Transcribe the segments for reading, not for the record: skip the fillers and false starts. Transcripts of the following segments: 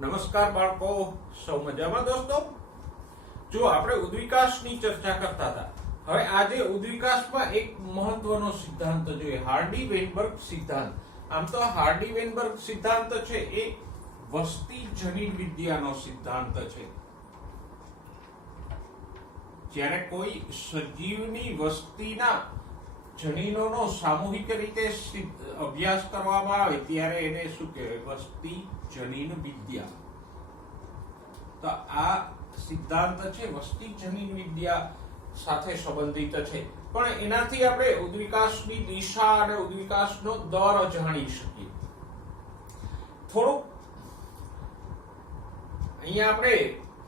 નમસ્કાર બાળકો, સૌ મજામાં દોસ્તો? જો આપણે ઉદ્વિકાસની ચર્ચા કરતા હતા, હવે આજે ઉદ્વિકાસમાં એક મહત્વનો સિદ્ધાંત જોઈએ, હાર્ડી-વેનબર્ગ સિદ્ધાંત. આમ તો હાર્ડી-વેનબર્ગ સિદ્ધાંત છે એ વસ્તી જનીન વિદ્યાનો સિદ્ધાંત છે. જ્યારે કોઈ સજીવની વસ્તીના જનીનોનો સામૂહિક રીતે અભ્યાસ કરવામાં આવે ત્યારે એને શું કહેવાય? વસ્તી જનીન વિદ્યા. તો આ સિદ્ધાંત છે વસ્તી જનીન વિદ્યા સાથે સંબંધિત છે, પણ એનાથી આપણે ઉદ્વિકાસની દિશા અને ઉદ્વિકાસનો દર જાણી શકીએ. થોડુંક અહીંયા આપણે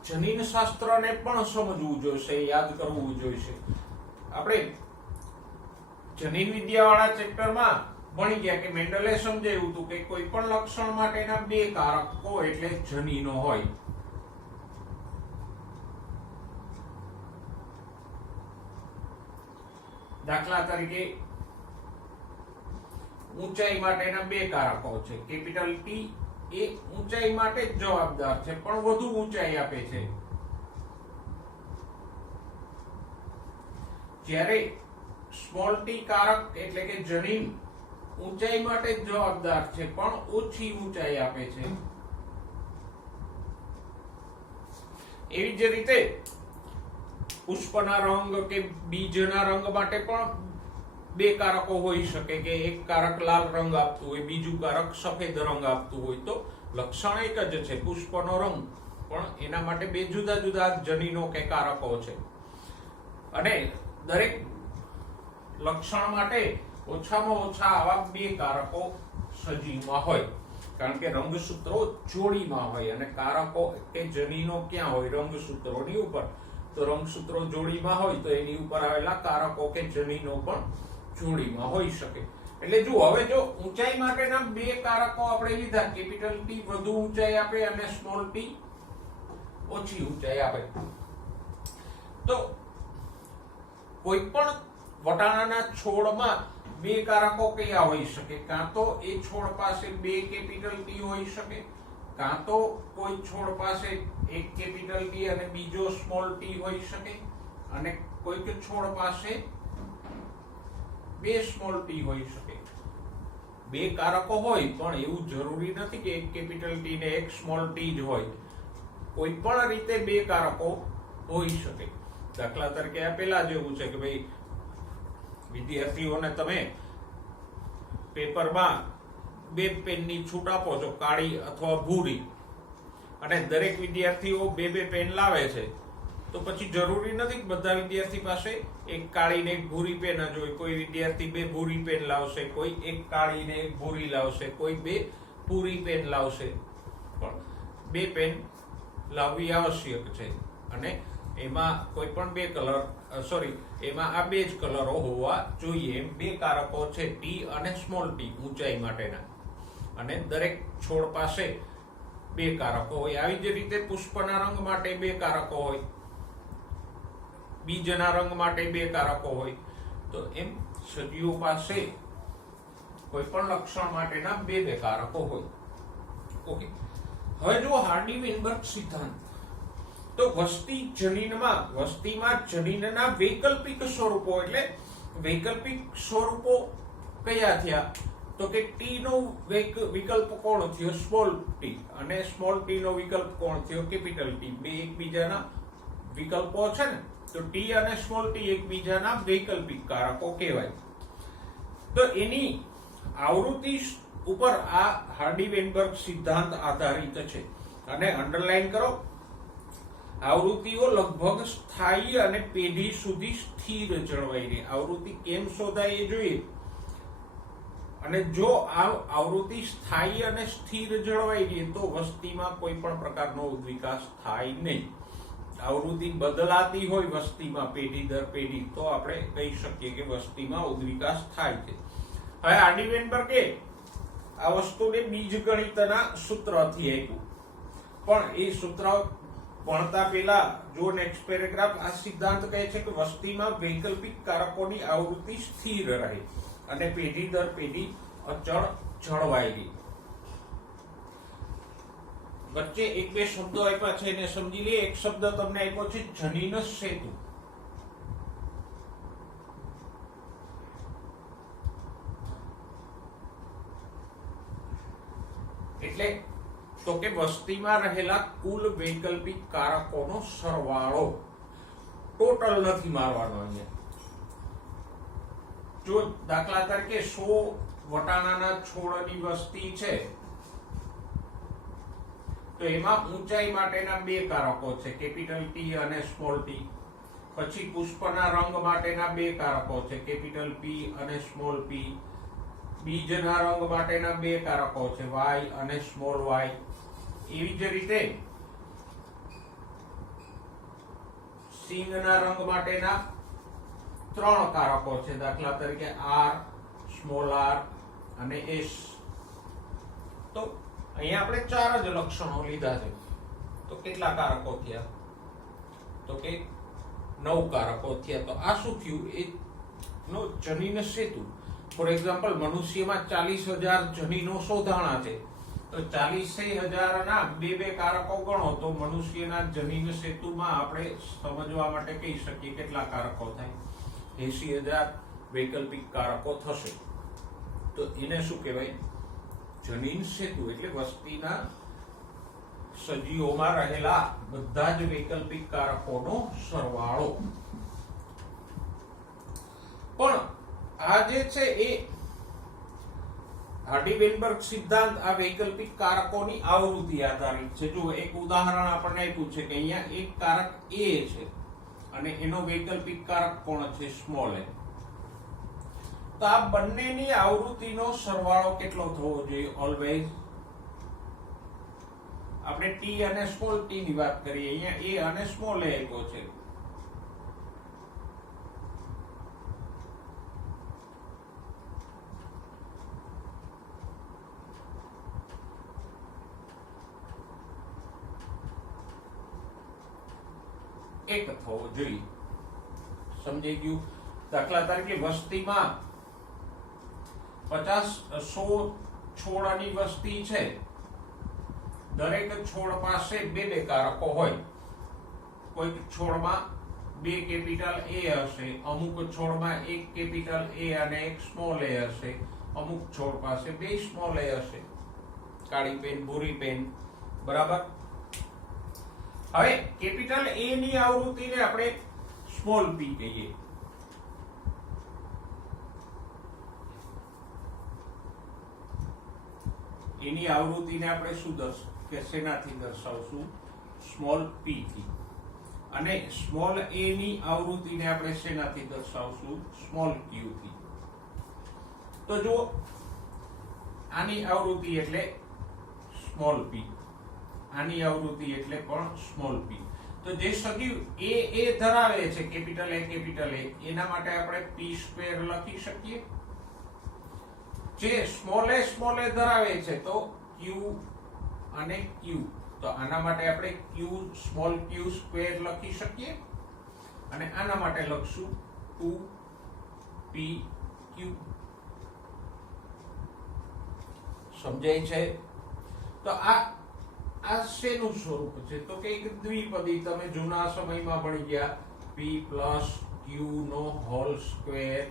જનીન શાસ્ત્રને પણ સમજવું જોઈશે, યાદ કરવું જોઈશે. આપણે જનીન વિદ્યા વાળા ચેપ્ટરમાં ભણી ગયા કે મેન્ડલે સમજાવ્યું હતું કે કોઈ પણ લક્ષણ માટેના બે કારકો એટલે જનીનો હોય. દાખલા તરીકે ઊંચાઈ માટેના બે કારકો છે. કેપિટલ ટી એ ઊંચાઈ માટે જ જવાબદાર છે, પણ વધુ ઊંચાઈ આપે છે. જ્યારે સ્મોલ ટી કારક એટલે કે જનીન ઊંચાઈ માટે જ જવાબદાર છે, પણ ઓછી ઊંચાઈ આપે છે. એવી જ રીતે પુષ્પના રંગ કે બીજના રંગ માટે પણ બે કારકો હોઈ શકે કે એક કારક લાલ રંગ આપતું હોય, બીજું કારક સફેદ રંગ આપતું હોય. તો લક્ષણ એક જ છે, પુષ્પનો રંગ, પણ એના માટે બે જુદા જુદા જનીનો કે કારકો છે. અને દરેક લક્ષણ માટે ઓછામાં ઓછા આવા બે કારકો સજીવમાં હોય, કારણ કે રંગસૂત્રો જોડીમાં હોય અને કારકો કે જનીનો ક્યાં હોય? રંગસૂત્રોની ઉપર. તો રંગસૂત્રો જોડીમાં હોય તો એની ઉપર આવેલા કારકો કે જનીનો પણ જોડીમાં હોઈ શકે. એટલે જુઓ, હવે જો ઊંચાઈ માટેના બે કારકો આપણે લીધા, કેપિટલ ટી વધુ ઊંચાઈ આપે અને સ્મોલ ટી ઓછી ઊંચાઈ આપે. તો કોઈ પણ વટાણાના છોડમાં બે કારકો કયા હોઈ શકે? કાં તો એ છોડ પાસે બે કેપિટલ ટી હોઈ શકે, કાં તો કોઈ છોડ પાસે એક કેપિટલ ટી અને બીજો સ્મોલ ટી હોઈ શકે, અને કોઈક છોડ પાસે બે સ્મોલ ટી હોઈ શકે. બે કારકો હોય, પણ એવું જરૂરી નથી કે એક કેપિટલ ટી ને એક સ્મોલ ટી જ હોય. કોઈ પણ રીતે બે કારકો હોઈ શકે. દાખલા તરીકે આપેલા જેવું છે કે ભાઈ વિદ્યાર્થીઓને તમે પેપરમાં બે પેનની છૂટ આપો છો, કાળી અથવા ભૂરી, અને દરેક વિદ્યાર્થીઓ બે બે પેન લાવે છે, તો પછી જરૂરી નથી કે બધા વિદ્યાર્થી પાસે એક કાળી ને એક ભૂરી પેન જ હોય. કોઈ વિદ્યાર્થી બે ભૂરી પેન લાવશે, કોઈ એક કાળી ને એક ભૂરી લાવશે, કોઈ બે ભૂરી પેન લાવશે, પણ બે પેન લાવવી આવશ્યક છે. અને એમાં કોઈ પણ બે કલર એમાં આ બે જ કલરો હોવા જોઈએ. એમ બે કારકો છે, ટી અને સ્મોલ ટી ઊંચાઈ માટેના, અને દરેક છોડ પાસે બે કારકો હોય. આવી જ રીતે પુષ્પના રંગ માટે બે કારકો હોય, બીજના રંગ માટે બે કારકો હોય. તો એમ સજીવો પાસે કોઈ પણ લક્ષણ માટેના બે બે કારકો હોય. ઓકે, હવે જો હાર્ડી-વેનબર્ગ સિદ્ધાંત, તો વસ્તીમાં જનીનના વૈકલ્પિક સ્વરૂપો, એટલે વૈકલ્પિક સ્વરૂપો કયા થયા? તો કે ટી નો વિકલ્પ કોણ થયો? Small T. અને સ્મોલ ટી નો વિકલ્પ કોણ થયો? Capital T. બે એકબીજાના વિકલ્પો છે ને, તો ટી અને સ્મોલ ટી એકબીજાના વૈકલ્પિક કારકો કહેવાય. તો એની આવૃત્તિ ઉપર આ હાર્ડી-વેનબર્ગ સિદ્ધાંત આધારિત છે. અને અંડરલાઈન કરો, આવૃત્તિઓ લગભગ સ્થાયી અને પેઢી સુધી સ્થિર જળવાઈ રહે. આવૃત્તિ કેમ શોધાય એ જોઈએ. અને જો આ આવૃત્તિ સ્થાયી અને સ્થિર જળવાઈ રહે તો વસ્તીમાં કોઈ પણ પ્રકારનો ઉદ્વિકાસ થાય નહીં. આવૃત્તિ બદલાતી હોય વસ્તીમાં પેઢી દર પેઢી, તો આપણે કહી શકીએ કે વસ્તીમાં ઉદ્વિકાસ થાય છે. હવે હાર્ડી-વેનબર્ગે આ વસ્તુને બીજગણિતના સૂત્રથી આપ્યું, પણ એ સૂત્ર ભણતા પહેલા જો નેક્સ્ટ પેરેગ્રાફ આ સિદ્ધાંત કહે છે કે વસ્તીમાં વૈકલ્પિક કારકોની આવૃત્તિ સ્થિર રહે અને પેઢી દર પેઢી અચળ જળવાયેલી. વચ્ચે એક બે શબ્દો આપ્યા છે એને સમજી લઈએ. એક શબ્દ તમને આપ્યો છે જનીન સેતુ. એટલે તો કે વસ્તીમાં રહેલા કુલ વૈકલ્પિક કારકોનો સરવાળો. ટોટલ નથી મારવાનો અહીંયા. જો દાખલા તરીકે 100 વટાણાના છોડની વસ્તી છે તો એમાં ઊંચાઈ માટેના બે કારકો છે, કેપિટલ ટી અને સ્મોલ ટી. પછી પુષ્પના રંગ માટેના બે કારકો છે, કેપિટલ પી અને સ્મોલ પી. બીજના રંગ માટેના બે કારકો છે, વાય અને સ્મોલ વાય. એવી જ રીતે સિંગના રંગ માટેના 3 કારકો છે, દાખલા તરીકે આર, સ્મોલ આર અને એસ. તો અહીંયા આપણે 4 જ લક્ષણો લીધા છે. તો કેટલા કારકો થયા? તો કે 9 કારકો થયા. તો આ શું થયું? એ નો જનીન સેતુ. ફોર એક્ઝામ્પલ, મનુષ્યમાં 40,000 જનીનો શોધાણા છે. તો 40,000 ના બે કારકો ગણો તો મનુષ્યના જનીન સેતુમાં આપણે સમજવા માટે કહી શકીએ કેટલા કારકો થાય? 80,000 વૈકલ્પિક કારકો થશે. તો એને શું કહેવાય? જનીન સેતુ. એટલે વસ્તીના સજીવોમાં રહેલા બધા જ વૈકલ્પિક કારકોનો સરવાળો. પણ આ જે છે એ હાર્ડી-વેઇનબર્ગ સિદ્ધાંત આ વૈકલ્પિક કારકોની આવૃત્તિ આધારિત છે. જો એક ઉદાહરણ આપણને આપ્યું છે કે અહીંયા એક કારક એ છે અને એનો વૈકલ્પિક કારક કોણ છે? સ્મોલ એ. તો આ બંનેની આવૃત્તિનો સરવાળો કેટલો થવો જોઈએ? ઓલવેઝ આપણે ટી અને સ્મોલ ટી ની વાત કરીએ, અહીંયા એ અને સ્મોલ એ આપ્યો છે. એક થવો જોઈએ. સમજાઈ ગયું? દાખલા તરીકે વસ્તીમાં 100 છોડની વસ્તી છે. દરેક છોડ પાસે બે કારકો હોય. કોઈક છોડમાં 2 કેપિટલ એ હશે, અમુક છોડમાં 1 કેપિટલ એ અને 1 સ્મોલ એ હશે, અમુક છોડ પાસે 2 સ્મોલ એ હશે. કાળી પેન, ભૂરી પેન, બરાબર. હવે કેપિટલ એ ની આવૃત્તિને આપણે સ્મોલ પી કહીએ. એની આવૃત્તિને આપણે શું શેનાથી દર્શાવશું? સ્મોલ પી થી. અને સ્મોલ એ ની આવૃત્તિને આપણે શેનાથી દર્શાવશું? સ્મોલ ક્યુ થી. તો જો આની આવૃત્તિ એટલે સ્મોલ પી, આની આવૃત્તિ એટલે પણ સ્મોલ પી. તો જે સજીવ એ ધરાવે છે, કેપિટલ એ, એના માટે આપણે પી સ્ક્વેર લખી શકીએ. જે સ્મોલ એ ધરાવે છે તો ક્યુ અને ક્યુ. તો આના માટે આપણે ક્યુ સ્મોલ ક્યુ સ્ક્વેર લખી શકીએ અને આના માટે લખશું 2pq. સમજાય છે? તો આ શેનું સ્વરૂપ છે? તો કે એક દ્વિપદી. તમે જૂના સમયમાં ભણી ગયા, p પ્લસ q નો હોલ સ્ક્વેર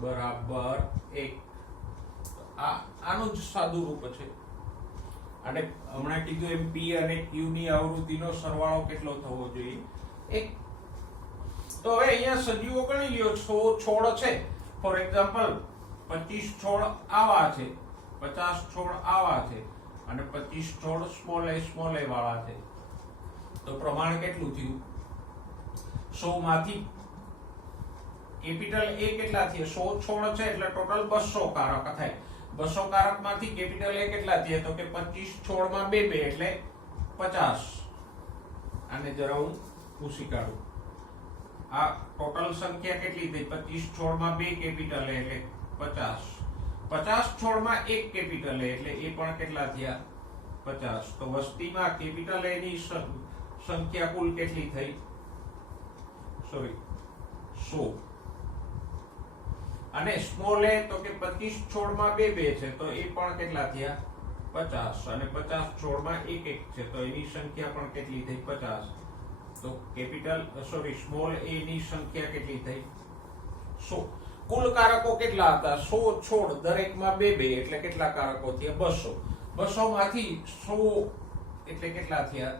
બરાબર 1. આનું જ સાદું રૂપ છે. અને હમણાં કીધું એમ p અને q ની આવૃત્તિનો સરવાળો કેટલો થવો જોઈએ? 1. તો હવે અહીંયા સજીવો ગણી લ્યો. 100 છોડ છે. ફોર એક્ઝામ્પલ 25 છોડ આવા છે, 50 છોડ આવા છે અને 25 છોડ સ્મોલ એ વાળા છે. તો પ્રમાણ કેટલું થયું? 100 માંથી કેપિટલ એ કેટલા થયા? 100 છોડ છે એટલે ટોટલ 200 કારક થાય. 200 કારક માંથી કેપિટલ એ કેટલા થયા? તો કે 25 છોડમાં 2 એટલે 50. આને જરા હું પૂછી કાઢું. આ ટોટલ સંખ્યા કેટલી થઈ? 25 છોડમાં 2 કેપિટલ એ એટલે 50. 50 છોડમાં 1 કેપિટલ એ એટલે એ પણ કેટલા થયા? 50. તો વસ્તીમાં કેપિટલ એ ની સંખ્યા કુલ કેટલી થઈ? સોરી 100. અને સ્મોલ એ તો કે 25 છોડમાં 2 2 છે તો એ પણ કેટલા થયા? 50. અને 50 છોડમાં 1 1 છે તો એની સંખ્યા પણ કેટલી થઈ? 50. તો સ્મોલ એ ની સંખ્યા કેટલી થઈ? 100. કુલ કારકો કેટલા હતા? 100 છોડ, દરેકમાં 2 2 એટલે કેટલા કારકો થયા? 200. 200 માંથી 100 એટલે કેટલા થયા?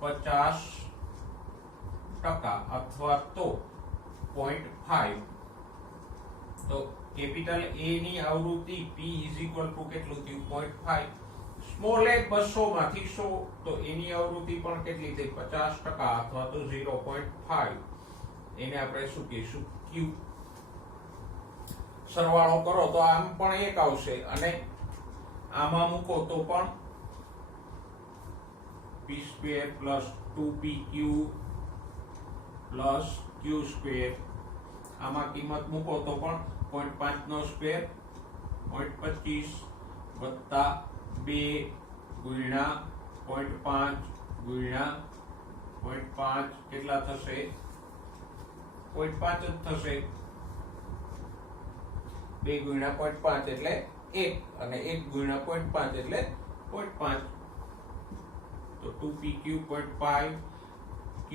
50% અથવા તો 0.5. તો કેપિટલ A ની આવૃત્તિ P કેટલું થયું? 0.5. સ્મોલ એ 200 માંથી 100 તો એની આવૃત્તિ પણ કેટલી થઈ? 50% અથવા તો 0.5. એને આપણે શું કહીશું? Q. સરવાળો કરો તો આમ પણ 1 આવશે અને આમાં મૂકો તો પણ p² + 2pq + q². આમાં કિંમત મૂકો તો પણ 0.5 નો સ્ક્વેર 0.25 વત્તા 2 ગુણ્યા 0.5 ગુણ્યા 0.5 કેટલા થશે? 0.5 જ થશે. 2 ગુણ્યા 0.5 એટલે 1 અને 1 ગુણ્યા 0.5 એટલે 0.5. તો 2pq 0.5 q²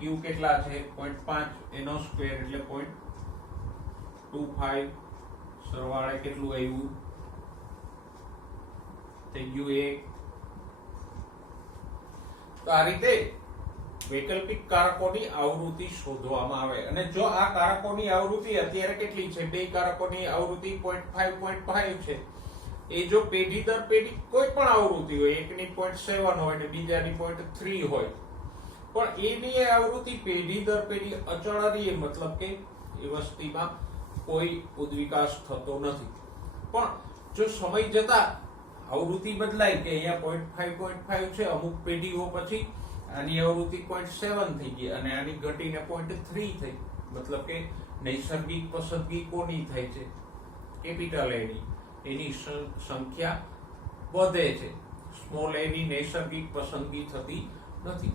q કેટલા છે? 0.5 એનો સ્ક્વેર એટલે 0.25. સરવાળે કેટલું આવ્યું? થઈ ગયું 1. તો આ રીતે વૈકલ્પિક કારકોની આવૃત્તિ શોધવામાં આવે. અને જો આ કારકોની આવૃત્તિ અત્યારે કેટલી છે? બે કારકોની આવૃત્તિ 0.5 છે. એ જો પેઢી દર પેઢી કોઈ પણ આવૃત્તિ હોય, એકની 0.7 હોય ને બીજાની 0.3 હોય, પણ એની આવૃત્તિ પેઢી દર પેઢી અચળ રહે, મતલબ કે એ વસ્તીમાં કોઈ ઉદ્વિકાસ થતો નથી. પણ જો સમય જતા આવૃત્તિ બદલાય કે અહીંયા 0.5 છે, અમુક પેઢીઓ પછી આની આવૃત્તિ 0.7 થઈ ગઈ અને આની ઘટીને 0.3 થઈ, મતલબ કે નૈસર્ગિક પસંદગી કોની થાય છે? કેપિટલ A ની. એની સંખ્યા વધે છે. સ્મોલ a ની નૈસર્ગિક પસંદગી થતી નથી.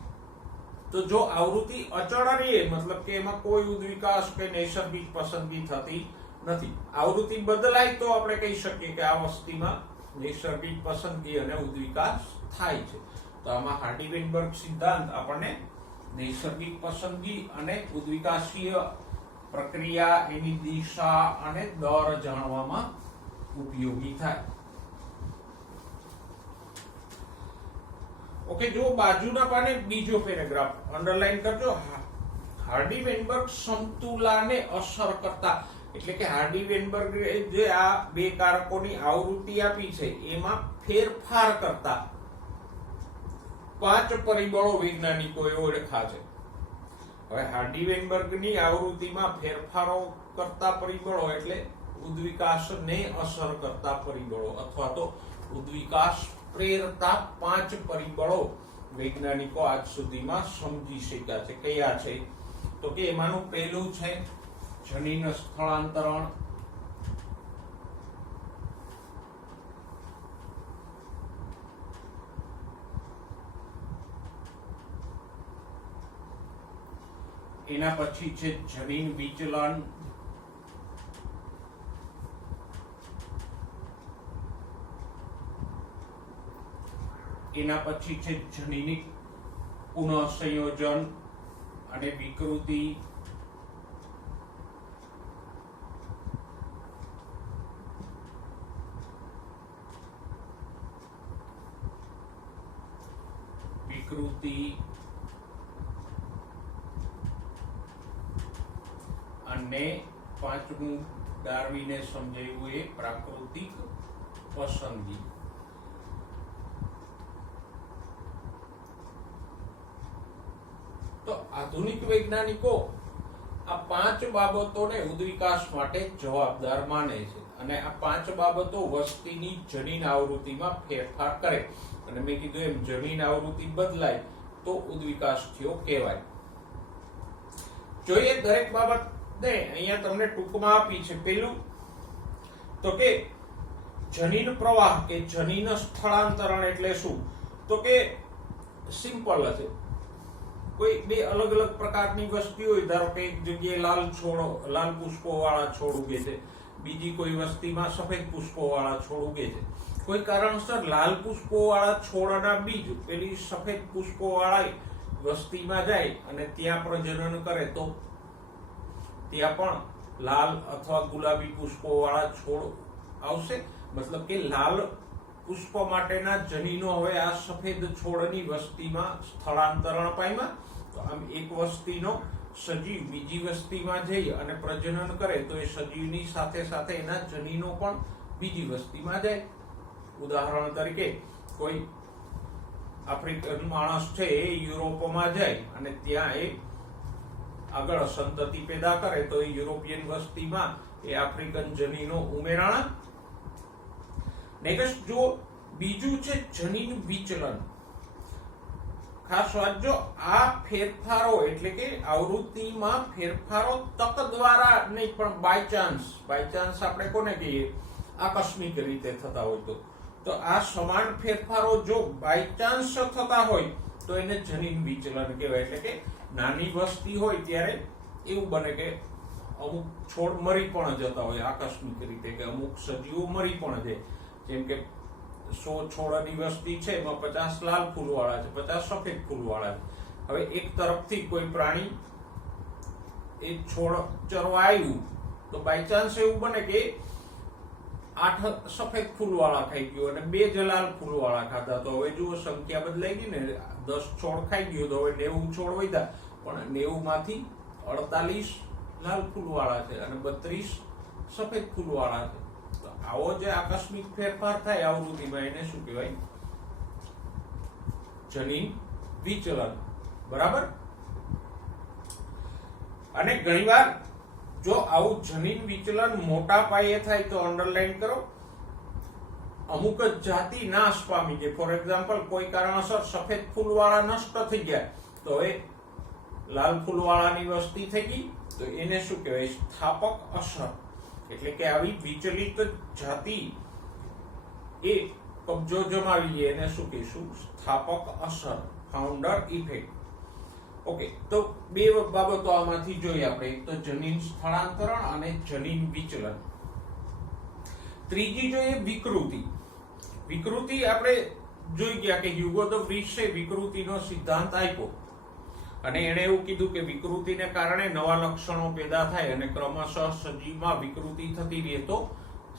તો જો આવૃત્તિ અચળ રહે, મતલબ કે એમાં કોઈ ઉદ્વિકાસ કે નૈસર્ગિક પસંદગી થતી નથી. આવૃત્તિ બદલાય તો આપણે કહી શકીએ કે આ વસ્તીમાં નૈસર્ગિક પસંદગી અને ઉદ્વિકાસ થાય છે. તો આમાં હાર્ડી-વેઇનબર્ગ સિદ્ધાંત આપણને નૈસર્ગિક પસંદગી અને ઉદ્વિકાસીય પ્રક્રિયા, એની દિશા અને દર જાણવામાં ઉપયોગી થાય. ઓકે, જો બાજુના પાને બીજો પેરેગ્રાફ અંડરલાઈન કરજો. હાર્ડી-વેઇનબર્ગ સમતુલાને અસર કરતા, એટલે કે હાર્ડી-વેઇનબર્ગ જે આ બે કારકોની આવૃત્તિ આપી છે એમાં ફેરફાર કરતા 5 પરિબળો વૈજ્ઞાનિકોએ ઓળખ્યા છે. હવે હાર્ડી-વેઇનબર્ગની આવૃત્તિમાં ફેરફારો કરતા પરિબળો એટલે ઉદ્વિકાસને અસર કરતા પરિબળો અથવા તો ઉદ્વિકાસ પ્રેરતા 5 પરિબળો વૈજ્ઞાનિકો આજ સુધીમાં સમજી શક્યા છે. કયા છે? તો કે એમાંનું પહેલું છે જનીન સ્થળાંતરણ. એના પછી છે જનીન વિચલન. એના પછી છે જનીનિક પુનઃસંયોજન અને વિકૃતિ. અને પાંચમું ડાર્વિને સમજાવ્યું એ પ્રાકૃતિક પસંદગી. તો આધુનિક વૈજ્ઞાનિકો આ 5 બાબતોને ઉદ્વિકાસ માટે જવાબદાર માને છે અને આ 5 બાબતો વસ્તીની જનીન આવૃત્તિમાં ફેરફાર કરે. અને મેં કીધું એમ જનીન આવૃત્તિ બદલાય તો ઉદ્વિકાસ થયો કહેવાય. જોઈએ દરેક બાબતને અહીંયા તમને ટૂંકમાં આપી છે. પેલું તો કે જનીન પ્રવાહ કે જનીન સ્થળાંતરણ એટલે શું? તો કે સિમ્પલ હશે. કોઈ બે અલગ અલગ પ્રકારની વસ્તી હોય, ધારો કે એક જગ્યાએ લાલ પુષ્પો વાળા છોડ ઉગે છે, બીજી કોઈ વસ્તીમાં સફેદ પુષ્પો વાળા છોડ ઉગે છે. કોઈ કારણસર લાલ પુષ્પો વાળા છોડના બીજ પેલી સફેદ પુષ્પો વાળા વસ્તીમાં જાય અને ત્યાં પ્રજનન કરે તો ત્યાં પણ લાલ અથવા ગુલાબી પુષ્પો વાળા છોડ આવશે. મતલબ કે લાલ પુષ્પ માટેના જનીનો હવે આ સફેદ છોડની વસ્તીમાં સ્થળાંતરણ પામ્યા. તો આમ એક વસ્તીનો સજીવ બીજી વસ્તીમાં જઈ અને પ્રજનન કરે તો એ સજીવની સાથે સાથે એના જનીનો પણ બીજી વસ્તીમાં જાય. ઉદાહરણ તરીકે કોઈ આફ્રિકન માણસ છે એ યુરોપમાં જાય અને ત્યાં એ આગળ સંતતિ પેદા કરે તો એ યુરોપિયન વસ્તીમાં એ આફ્રિકન જનીનો ઉમેરાણા. નેક્સ્ટ જો બીજું છે જનીન વિચલન. ખાસ વાત, જો આ ફેરફારો એટલે કે આવૃત્તિમાં ફેરફારો તક દ્વારા નહીં પણ બાય ચાન્સ આપણે કોને કહીએ, આકસ્મિક રીતે થતા હોય તો આ સમાન ફેરફારો જો બાય ચાન્સ થતા હોય તો એને જનીન વિચલન કહેવાય. એટલે કે નાની વસ્તી હોય ત્યારે એવું બને કે અમુક છોડ મરી પણ જતા હોય આકસ્મિક રીતે, કે અમુક સજીવો મરી પણ જાય. જેમ કે 100 છોડની વસ્તી છે, એમાં 50 લાલ ફૂલવાળા છે, 50 સફેદ ફૂલવાળા છે. હવે એક તરફથી કોઈ પ્રાણી એ છોડ ચરવા આવ્યું તો બાય ચાન્સ એવું બને કે 8 સફેદ ફૂલવાળા ખાઈ ગયો અને 2 જ લાલ ફૂલવાળા ખાધા. તો હવે જુઓ સંખ્યા બદલાઈ ગઈ ને, 10 છોડ ખાઈ ગયો તો હવે 90 છોડ વધ્યા, પણ 90 માંથી 48 લાલ ફૂલવાળા છે અને 32 સફેદ ફૂલવાળા છે. આવો જે આકસ્મિક ફેરફાર થાય આવૃત્તિમાં એને શું કહેવાય? જનીન વિચલન. બરાબર. અને ઘણીવાર જો આવું જનીન વિચલન મોટા પાયે થાય તો અંડરલાઈન કરો, અમુક જ જાતિ નાશ પામી જાય. ફોર એક્ઝામ્પલ, કોઈ કારણસર સફેદ ફૂલવાળા નષ્ટ થઈ ગયા તો હવે લાલ ફૂલવાળાની વસ્તી થઈ ગઈ તો એને શું કહેવાય? સ્થાપક અસર. એટલે કે આવી વિચલિત જાતિ એ કબજો જમાવી એને શું કહીશું? સ્થાપક અસર, ફાઉન્ડર ઇફેક્ટ. ઓકે, તો બે બાબતો આમાંથી જોઈએ આપણે, એક તો જનીન સ્થળાંતરણ અને જનીન વિચલન. ત્રીજી જોઈએ વિકૃતિ. વિકૃતિ આપણે જોઈ ગયા કે હ્યુગો ધ વ્રીસે વિકૃતિનો સિદ્ધાંત આપ્યો અને એણે એવું કીધું કે વિકૃતિને કારણે નવા લક્ષણો પેદા થાય અને ક્રમશઃ સજીવમાં વિકૃતિ થતી રહે તો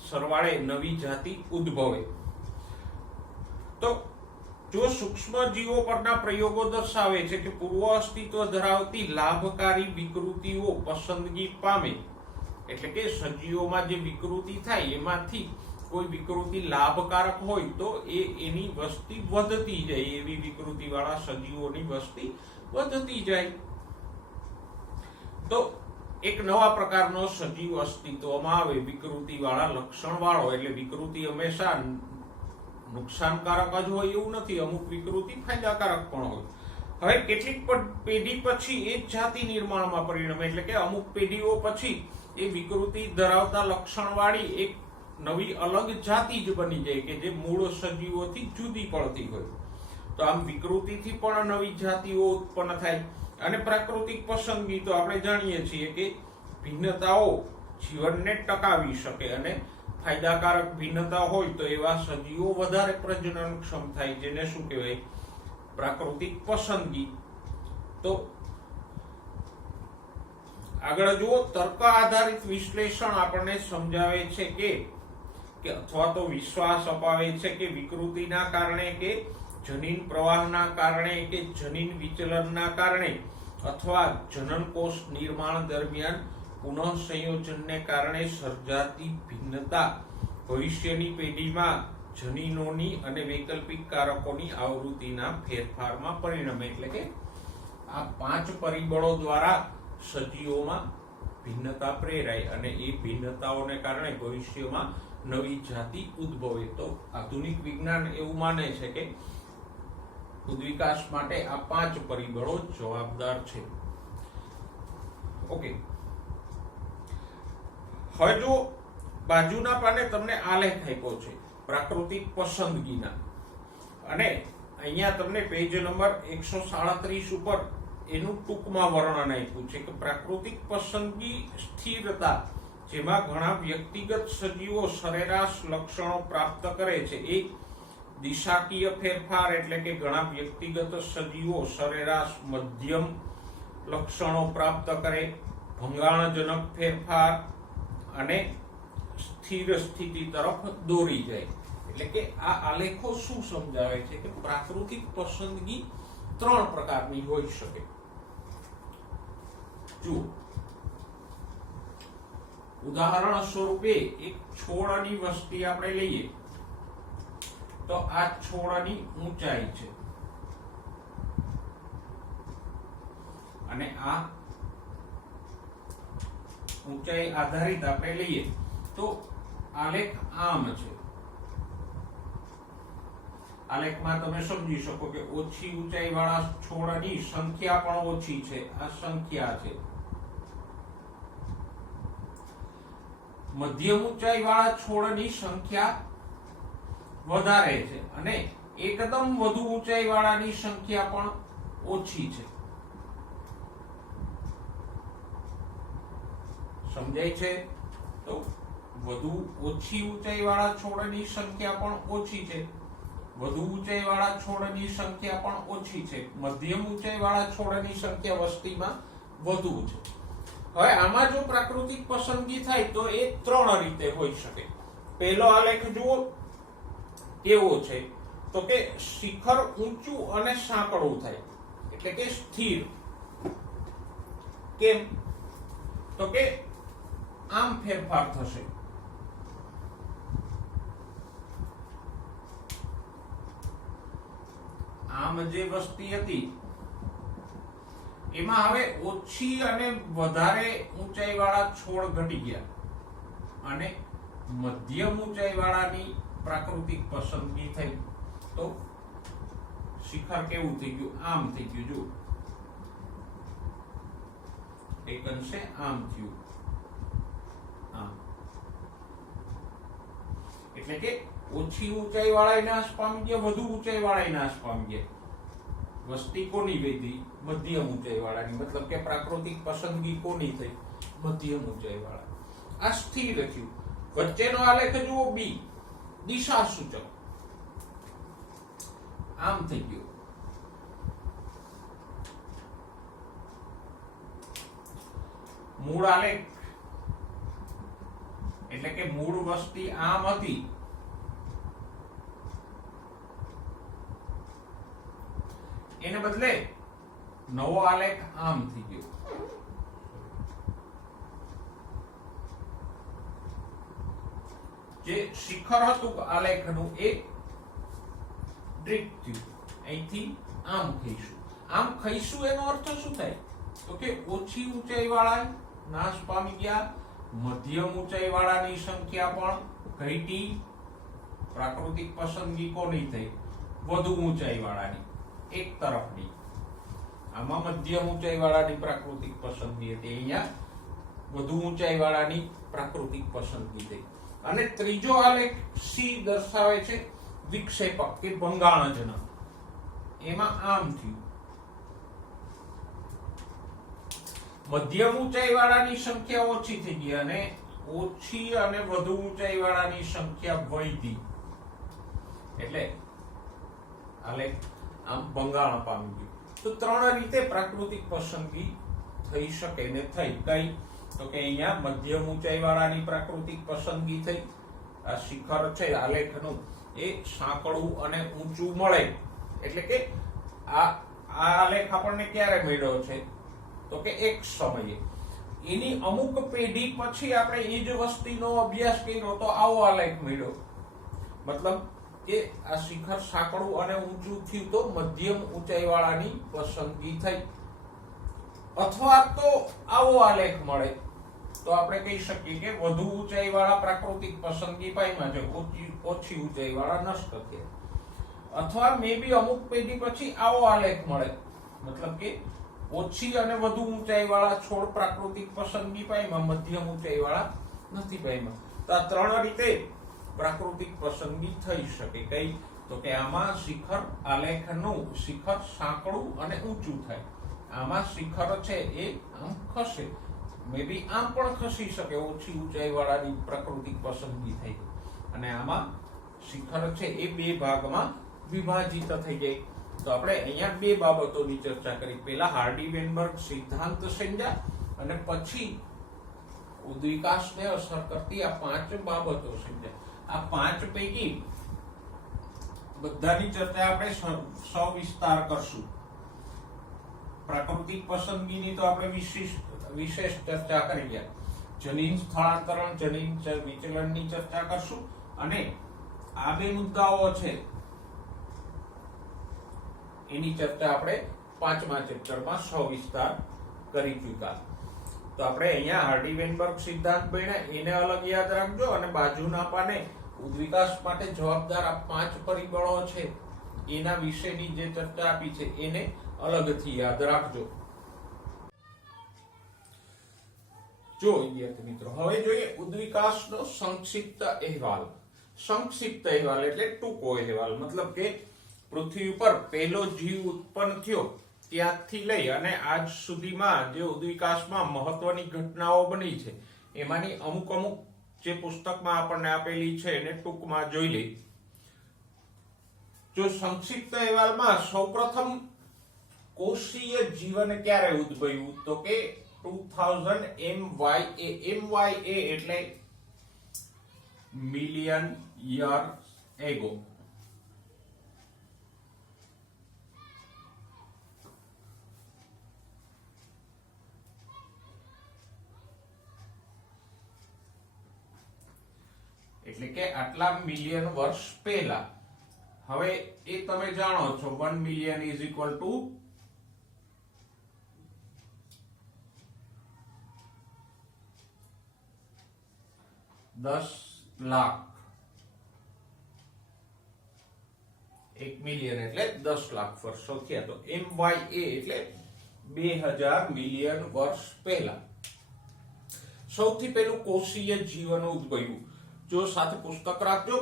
સરવાળે નવી જાતિ ઉદ્ભવે. તો જો સૂક્ષ્મ જીવો પરના પ્રયોગો દર્શાવે છે કે પૂર્વ અસ્તિત્વ ધરાવતી લાભકારી વિકૃતિઓ પસંદગી પામે. એટલે કે સજીવોમાં જે વિકૃતિ થાય એમાંથી કોઈ વિકૃતિ લાભકારક હોય તો એની વસ્તી વધતી જાય, એવી વિકૃતિ વાળા સજીવોની વસ્તી વધતી જાય. તો એક નવા પ્રકારનો સજીવ અસ્તિત્વમાં આવે વિકૃતિ વાળા લક્ષણ વાળો. એટલે વિકૃતિ હંમેશા નુકસાનકારક જ હોય એવું નથી, અમુક વિકૃતિ ફાયદાકારક પણ હોય. હવે કેટલીક પેઢી પછી એ જ જાતિ નિર્માણમાં પરિણમે. એટલે કે અમુક પેઢીઓ પછી એ વિકૃતિ ધરાવતા લક્ષણ વાળી એક નવી અલગ જાતિ જ બની જાય કે જે મૂળ સજીવોથી જુદી પડતી હોય. તો આમ વિકૃતિથી પણ નવી જાતિઓ ઉત્પન્ન થાય. અને પ્રાકૃતિક પસંદગી તો આપણે જાણીએ છીએ કે ભિન્નતાઓ જીવનને ટકાવી શકે અને ફાયદાકારક ભિન્નતા હોય તો એવા સજીવો વધારે પ્રજનનક્ષમ થાય, જેને શું કહેવાય? પ્રાકૃતિક પસંદગી. તો આગળ જુઓ, તર્ક આધારિત વિશ્લેષણ આપણને સમજાવે છે કે અથવા તો વિશ્વાસ અપાવે છે કે વિકૃતિના કારણે કે જનીન પ્રવાહના કારણે કે જનીન વિચલનના કારણે અથવા જનનકોષ નિર્માણ દરમિયાન પુનઃ સંયોજનને કારણે સર્જાતી ભિન્નતા ભવિષ્યની પેઢીમાં જનીનોની અને વૈકલ્પિક કારકોની આવૃત્તિના ફેરફારમાં પરિણમે. એટલે કે આ 5 પરિબળો દ્વારા સજીવોમાં ભિન્નતા પ્રેરાય અને એ ભિન્નતાઓને કારણે ભવિષ્યમાં નવી જાતિ ઉદ્ભવે. તો આધુનિક વિજ્ઞાન એવું માને છે કે ઉદ્વિકાસ માટે આ 5 પરિબળો જવાબદાર છે. ઓકે, હવે જો બાજુના પાને તમને આલેખ આપ્યો છે પ્રાકૃતિક પસંદગીના અને અહીંયા તમને પેજ નંબર 137 ઉપર એનું ટૂંકમાં વર્ણન આપ્યું છે કે પ્રાકૃતિક પસંદગી સ્થિરતા, જેમાં ઘણા વ્યક્તિગત સજીવો સરેરાશ લક્ષણો પ્રાપ્ત કરે છે. એ દિશાકીય ફેરફાર એટલે કે ઘણા વ્યક્તિગત સજીવો સરેરાશ મધ્યમ લક્ષણો પ્રાપ્ત કરે, ભંગાણજનક ફેરફાર અને સ્થિર સ્થિતિ તરફ દોરી જાય. એટલે કે આ આલેખો શું સમજાવે છે કે પ્રાકૃતિક પસંદગી 3 પ્રકારની હોઈ શકે. જુઓ, ઉદાહરણ સ્વરૂપે એક છોડની વસ્તી આપણે લઈએ તો આ છોડની ઊંચાઈ છે અને આ ઊંચાઈ આધારિત આપણે લઈએ તો આલેખ આમ છે. આલેખમાં તમે સમજી શકો કે ઓછી ઊંચાઈ વાળા છોડની સંખ્યા પણ ઓછી છે, આ સંખ્યા છે. મધ્યમ ઊંચાઈ વાળા છોડની સંખ્યા વધારે છે અને એકદમ વધુ ઊંચાઈ વાળાની સંખ્યા પણ ઓછી છે. સમજાય છે? તો વધુ ઓછી ઊંચાઈ વાળા છોડની સંખ્યા પણ ઓછી છે, વધુ ઊંચાઈ વાળા છોડની સંખ્યા પણ ઓછી છે, મધ્યમ ઊંચાઈ વાળા છોડની સંખ્યા વસ્તીમાં વધુ છે. હવે આમાં જો પ્રાકૃતિક પસંદગી થાય તો એ 3 રીતે હોઈ શકે. પહેલો આલેખ જુઓ કેવો છે તો કે શિખર ઊંચું અને સાંકડું થાય એટલે કે સ્થિર. કેમ? તો કે આમ ફેરફાર થશે. આમ જે વસ્તી હતી એમાં હવે ઓછી અને વધારે ઊંચાઈ વાળા છોડ ઘટી ગયા અને મધ્યમ ઊંચાઈ વાળાની પ્રાકૃતિક પસંદગી થઈ તો શિખર કેવું થઈ ગયું? આમ થઈ ગયું. જો એક અંશે આમ થયું, આમ. એટલે કે ઓછી ઊંચાઈ વાળા નાશ પામી ગયા, વધુ ઊંચાઈ વાળા નાશ પામી ગયા. વસ્તી કોની વધી? મધ્યમ ઊંચાઈ વાળાની. મતલબ કે પ્રાકૃતિક પસંદગી કોની થઈ? મધ્યમ ઊંચાઈ વાળા. આ સ્થિર થયું. વચ્ચેનો આલેખ જુઓ, બી દિશા સૂચક. આમ થઈ ગયું. મૂળ આલેખ એટલે કે મૂળ વસ્તી આમ હતી, એને બદલે નવો આલેખ આમ થઈ ગયો. જે શિખર હતું આલેખનું એ ડ્રીપ થયું. અહીંથી આમ ખઈશું. આમ ખઈશું એનો અર્થ શું થાય? તો કે ઓછી ઊંચાઈ વાળા નાશ પામી ગયા, મધ્યમ ઊંચાઈ વાળાની સંખ્યા પણ ઘટી. પ્રાકૃતિક પસંદગી કોની થઈ? વધુ ઊંચાઈ વાળાની, એક તરફની. આમાં મધ્યમ ઊંચાઈ વાળાની પ્રાકૃતિક પસંદગી હતી, અહીંયા વધુ ઊંચાઈ વાળાની પ્રાકૃતિક પસંદગી થઈ. અને ત્રીજો આલેખ સી દર્શાવે છે વિક્ષેપક કે ભંગાણજનક. એમાં આમ થયું. મધ્યમ ઊંચાઈ વાળાની સંખ્યા ઓછી થઈ ગઈ અને ઓછી અને વધુ ઊંચાઈ વાળાની સંખ્યા વધી. એટલે આલેખ આમ ભંગાણ પામી ગયું. તો 3 રીતે પ્રાકૃતિક પસંદગી થઈ શકે ને થઈ. કઈ? તો કે અહીંયા મધ્યમ ઊંચાઈ વાળાની પ્રાકૃતિક પસંદગી થઈ. આ શિખર છે આલેખનું એ સાંકડું અને ઊંચું મળે. એટલે કે આ આલેખ આપણને ક્યારે મળ્યો છે? તો કે એક સમયે. એની અમુક પેઢી પછી આપણે એ જ વસ્તીનો અભ્યાસ કર્યો તો આવો આલેખ મળ્યો. મતલબ કે આ શિખર સાંકડું અને ઊંચું થયું તો મધ્યમ ઊંચાઈ વાળાની પસંદગી થઈ. અથવા તો આવો આલેખ મળે તો આપણે કહી શકીએ કે વધુ ઊંચાઈ વાળા પ્રાકૃતિક પસંદગી પામ્યા છે, ઓછી ઊંચાઈ વાળા નષ્ટ થયા. અથવા મે બી અમુક પેઢી પછી આવો આલેખ મળે, મતલબ કે ઓછી અને વધુ ઊંચાઈ વાળા છોડ પ્રાકૃતિક પસંદગી પામ્યા, મધ્યમ ઊંચાઈ વાળા નથી પામ્યા. તો આ 3 રીતે પ્રાકૃતિક પસંદગી થઈ શકે. કઈ? તો કે આમાં શિખર આલેખનું શિખર સાંકડું અને ઊંચું થાય. આમાં શિખર છે એ આમ ખસે, મે બી આમ પણ ખસી શકે, ઓછી ઊંચાઈ વાળાની પ્રાકૃતિક પસંદગી થઈ, અને આમાં શિખર છે એ બે ભાગમાં વિભાજિત થઈ જાય. તો આપણે અહીંયા બે બાબતોની ચર્ચા કરી. પહેલા હાર્ડી-વેનબર્ગ સિદ્ધાંત સમજ્યા અને પછી ઉદ્વિકાસને અસર કરતી આ 5 બાબતો સમજ્યા. આ 5 પૈકી બધાની ચર્ચા આપણે સવિસ્તાર કરશું. પ્રાકૃતિક પસંદગીની તો આપણે વિશેષ ચર્ચા કરી ગયા. જનીન સ્થળાંતરણ, જનીન વિચલનની ચર્ચા કરશું, અને આ બે મુદ્દાઓ છે એની ચર્ચા આપણે 5મા ચેપ્ટરમાં સવિસ્તાર કરી ચૂક્યા. તો આપણે અહીંયા હાર્ડી-વેનબર્ગ સિદ્ધાંત ભણ્યા, એને અલગ યાદ રાખજો, અને બાજુના પાને ઉદ્વિકાસ માટે જવાબદાર આ 5 પરિબળો છે એના વિશેની જે ચર્ચા આપી છે એને અલગથી યાદ રાખજો. જો વિદ્યાર્થી મિત્રો, હવે જોઈએ ઉદ્વિકાસનો સંક્ષિપ્ત અહેવાલ. સંક્ષિપ્ત અહેવાલ એટલે ટૂંકો અહેવાલ, મતલબ કે પૃથ્વી ઉપર પહેલો જીવ ઉત્પન્ન થયો ત્યાંથી લઈ અને આજ સુધીમાં જે ઉદ્વિકાસમાં મહત્વની ઘટનાઓ બની છે એમાંની અમુક જે પુસ્તકમાં આપણને આપેલી છે એને ટૂંકમાં જોઈ લઈ. જો સંક્ષિપ્ત અહેવાલમાં સૌપ્રથમ કોષીય જીવન ક્યારે ઉદ્ભવ્યું, તો કે 2000 MYA. MYA એટલે મિલિયન યર એગો. એટલે કે આટલા મિલિયન વર્ષ પહેલા. હવે એ તમે જાણો છો 1 million is equal to 10 lakh. 1 million એટલે 10 લાખ વર્ષો થયા. તો MYA એટલે 2000 મિલિયન વર્ષ પહેલા સૌથી પહેલું કોષીય જીવન ઉદ્ભવ્યું. જો સાથે પુસ્તક રાખજો.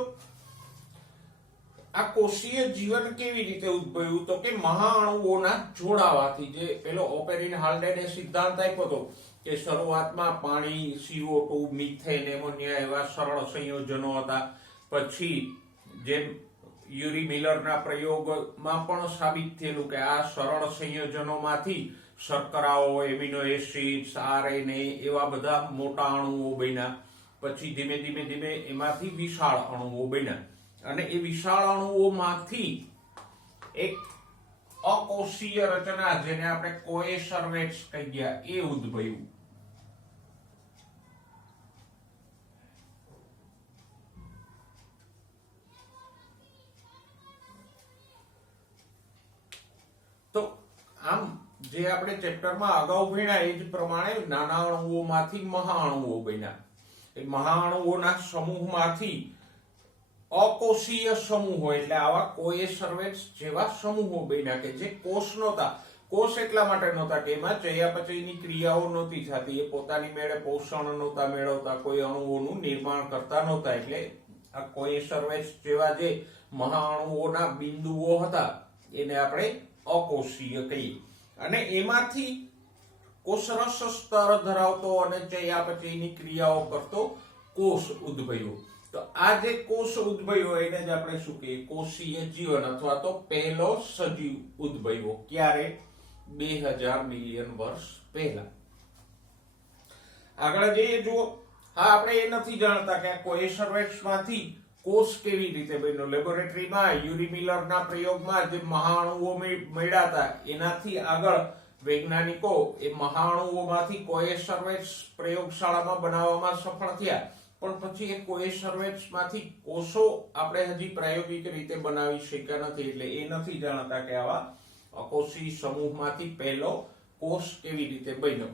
આ કોષીય જીવન કેવી રીતે ઉદ્ભવ્યું, તો કે મહાઅણુઓના જોડાવાથી. જે પેલો ઓપેરિન હાલ્ડેને સિદ્ધાંત આપ્યો હતો કે શરૂઆતમાં પાણી, CO2, મિથેન, એમોનિયા એવા સરળ સંયોજનો હતા. પછી જેમ યુરી મિલરના પ્રયોગમાં પણ સાબિત થયેલું કે આ સરળ સંયોજનોમાંથી શર્કરાઓ, એમિનો એસિડ્સ, RNA એવા બધા મોટા અણુઓ બન્યા. પછી ધીમે ધીમે એમાંથી વિશાળ અણુઓ બન્યા, અને એ વિશાળ અણુઓમાંથી એક અકોષીય રચના, જેને આપણે કોએસર્વેટ્સ કહીએ, એ ઉદ્ભવ્યું. તો આમ જે આપણે ચેપ્ટરમાં અગાઉ ભણ્યા એ જ પ્રમાણે નાના અણુઓમાંથી મહાઅણુઓ બન્યા. એ મહાઅણુઓના સમૂહમાંથી અકોષીય સમૂહો એટલે આવા કોએસર્વેટ્સ જેવા સમૂહો બન્યા, કે જે કોષ નહોતા. કોષ એટલા માટે નહોતા કે એમાં ચયાપચયની ક્રિયાઓ નહોતી થતી, એ પોતાની મેળે પોષણ નહોતા મેળવતા, કોઈ અણુઓનું નિર્માણ કરતા નહોતા. એટલે આ કોએસર્વેટ્સ જેવા જે મહાઅણુઓના બિંદુઓ હતા એને આપણે અકોષીય કહીએ. અને એમાંથી કોષરસ સ્તર ધરાવતો અને ચયાપચયની ક્રિયાઓ કરતો કોષ ઉદ્ભવ્યો. તો આ જે કોષ ઉદ્ભવ્યો એને જ આપણે શું કહીએ, કોષીય જીવન, અથવા તો પહેલો સજીવ ઉદ્ભવ્યો. ક્યારે? 2000 મિલિયન વર્ષ પહેલા. આગળ જઈએ. જુઓ, હા, આપણે એ નથી જાણતા કે આ કોએસર્વેટ્સમાંથી કોષ કેવી રીતે બન્યો. લેબોરેટરીમાં યુરી મિલરના પ્રયોગમાં જે મહાઅણુઓ મળ્યા હતા એનાથી આગળ વૈજ્ઞાનિકો એ મહાઅણુઓમાંથી કોએસર્વેટ્સ પ્રયોગશાળામાં બનાવવામાં સફળ થયા. પણ પછી એ કોએસર્વેટ્સમાંથી કોષો આપણે હજી પ્રાયોગિક રીતે બનાવી શક્યા નથી. એટલે એ નથી જાણતા કે આવા અકોષી સમૂહમાંથી પહેલો કોષ કેવી રીતે બન્યો.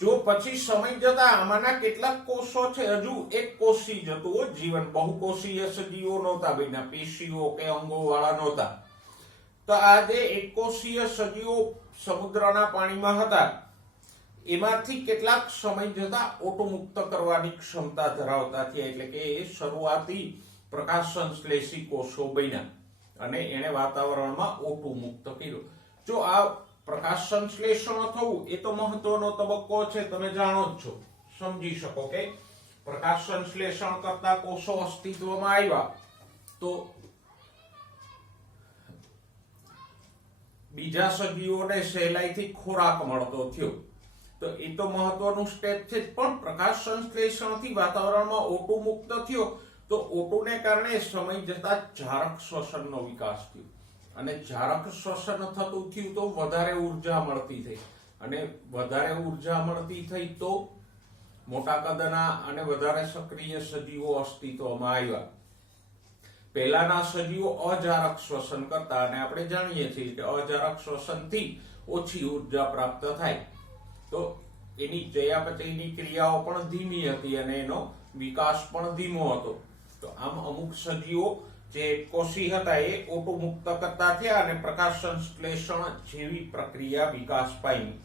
જો પછી સમય જતા આમાંના કેટલાક કોષો છે હજુ એક કોષી જ હતું જીવન. બહુકોષીય સજીવો નહોતા બન્યા, પેશીઓ કે અંગો વાળા નહોતા. તો આ જે એકકોષીય સજીવો સમુદ્રના પાણીમાં હતા એમાંથી કેટલાક સમય જતા ઓટો મુક્ત કરવાની ક્ષમતા ધરાવતા થયા. એટલે કે એ શરૂઆતી પ્રકાશ સંશ્લેષી કોષો બન્યા અને એને વાતાવરણમાં O2 મુક્ત કર્યું. જો આ પ્રકાશ સંશ્લેષણ થવું એ તો મહત્વનો તબક્કો છે, તમે જાણો જ છો, સમજી શકો કે પ્રકાશ સંશ્લેષણ કરતા કોષો અસ્તિત્વમાં આવ્યા તો બીજા સજીવોને સહેલાઈથી ખોરાક મળતો થયો. તો એ તો મહત્વનું સ્ટેપ છે, પણ પ્રકાશ સંશ્લેષણથી વાતાવરણમાં O2 મુક્ત થયો તો O2 ને કારણે સમય જતા જારક શ્વસનનો વિકાસ થયો અને જારક શ્વસન થતું થયું તો વધારે ઉર્જા મળતી થઈ અને વધારે ઉર્જા મળતી થઈ તો મોટા કદના અને વધારે સક્રિય સજીવો અસ્તિત્વમાં આવ્યા. પહેલાના સજીવો અજારક શ્વસન કરતા અને આપણે જાણીએ છીએ કે અજારક શ્વસનથી ઓછી ઉર્જા પ્રાપ્ત થાય તો એની ચયાપચયની ક્રિયાઓ પણ ધીમી હતી અને એનો વિકાસ પણ ધીમો હતો. તો આમ અમુક સજીવો જે કોષી હતા એ O2 મુક્ત કરતા થયા અને પ્રકાશ સંશ્લેષણ જેવી પ્રક્રિયા વિકાસ પામી.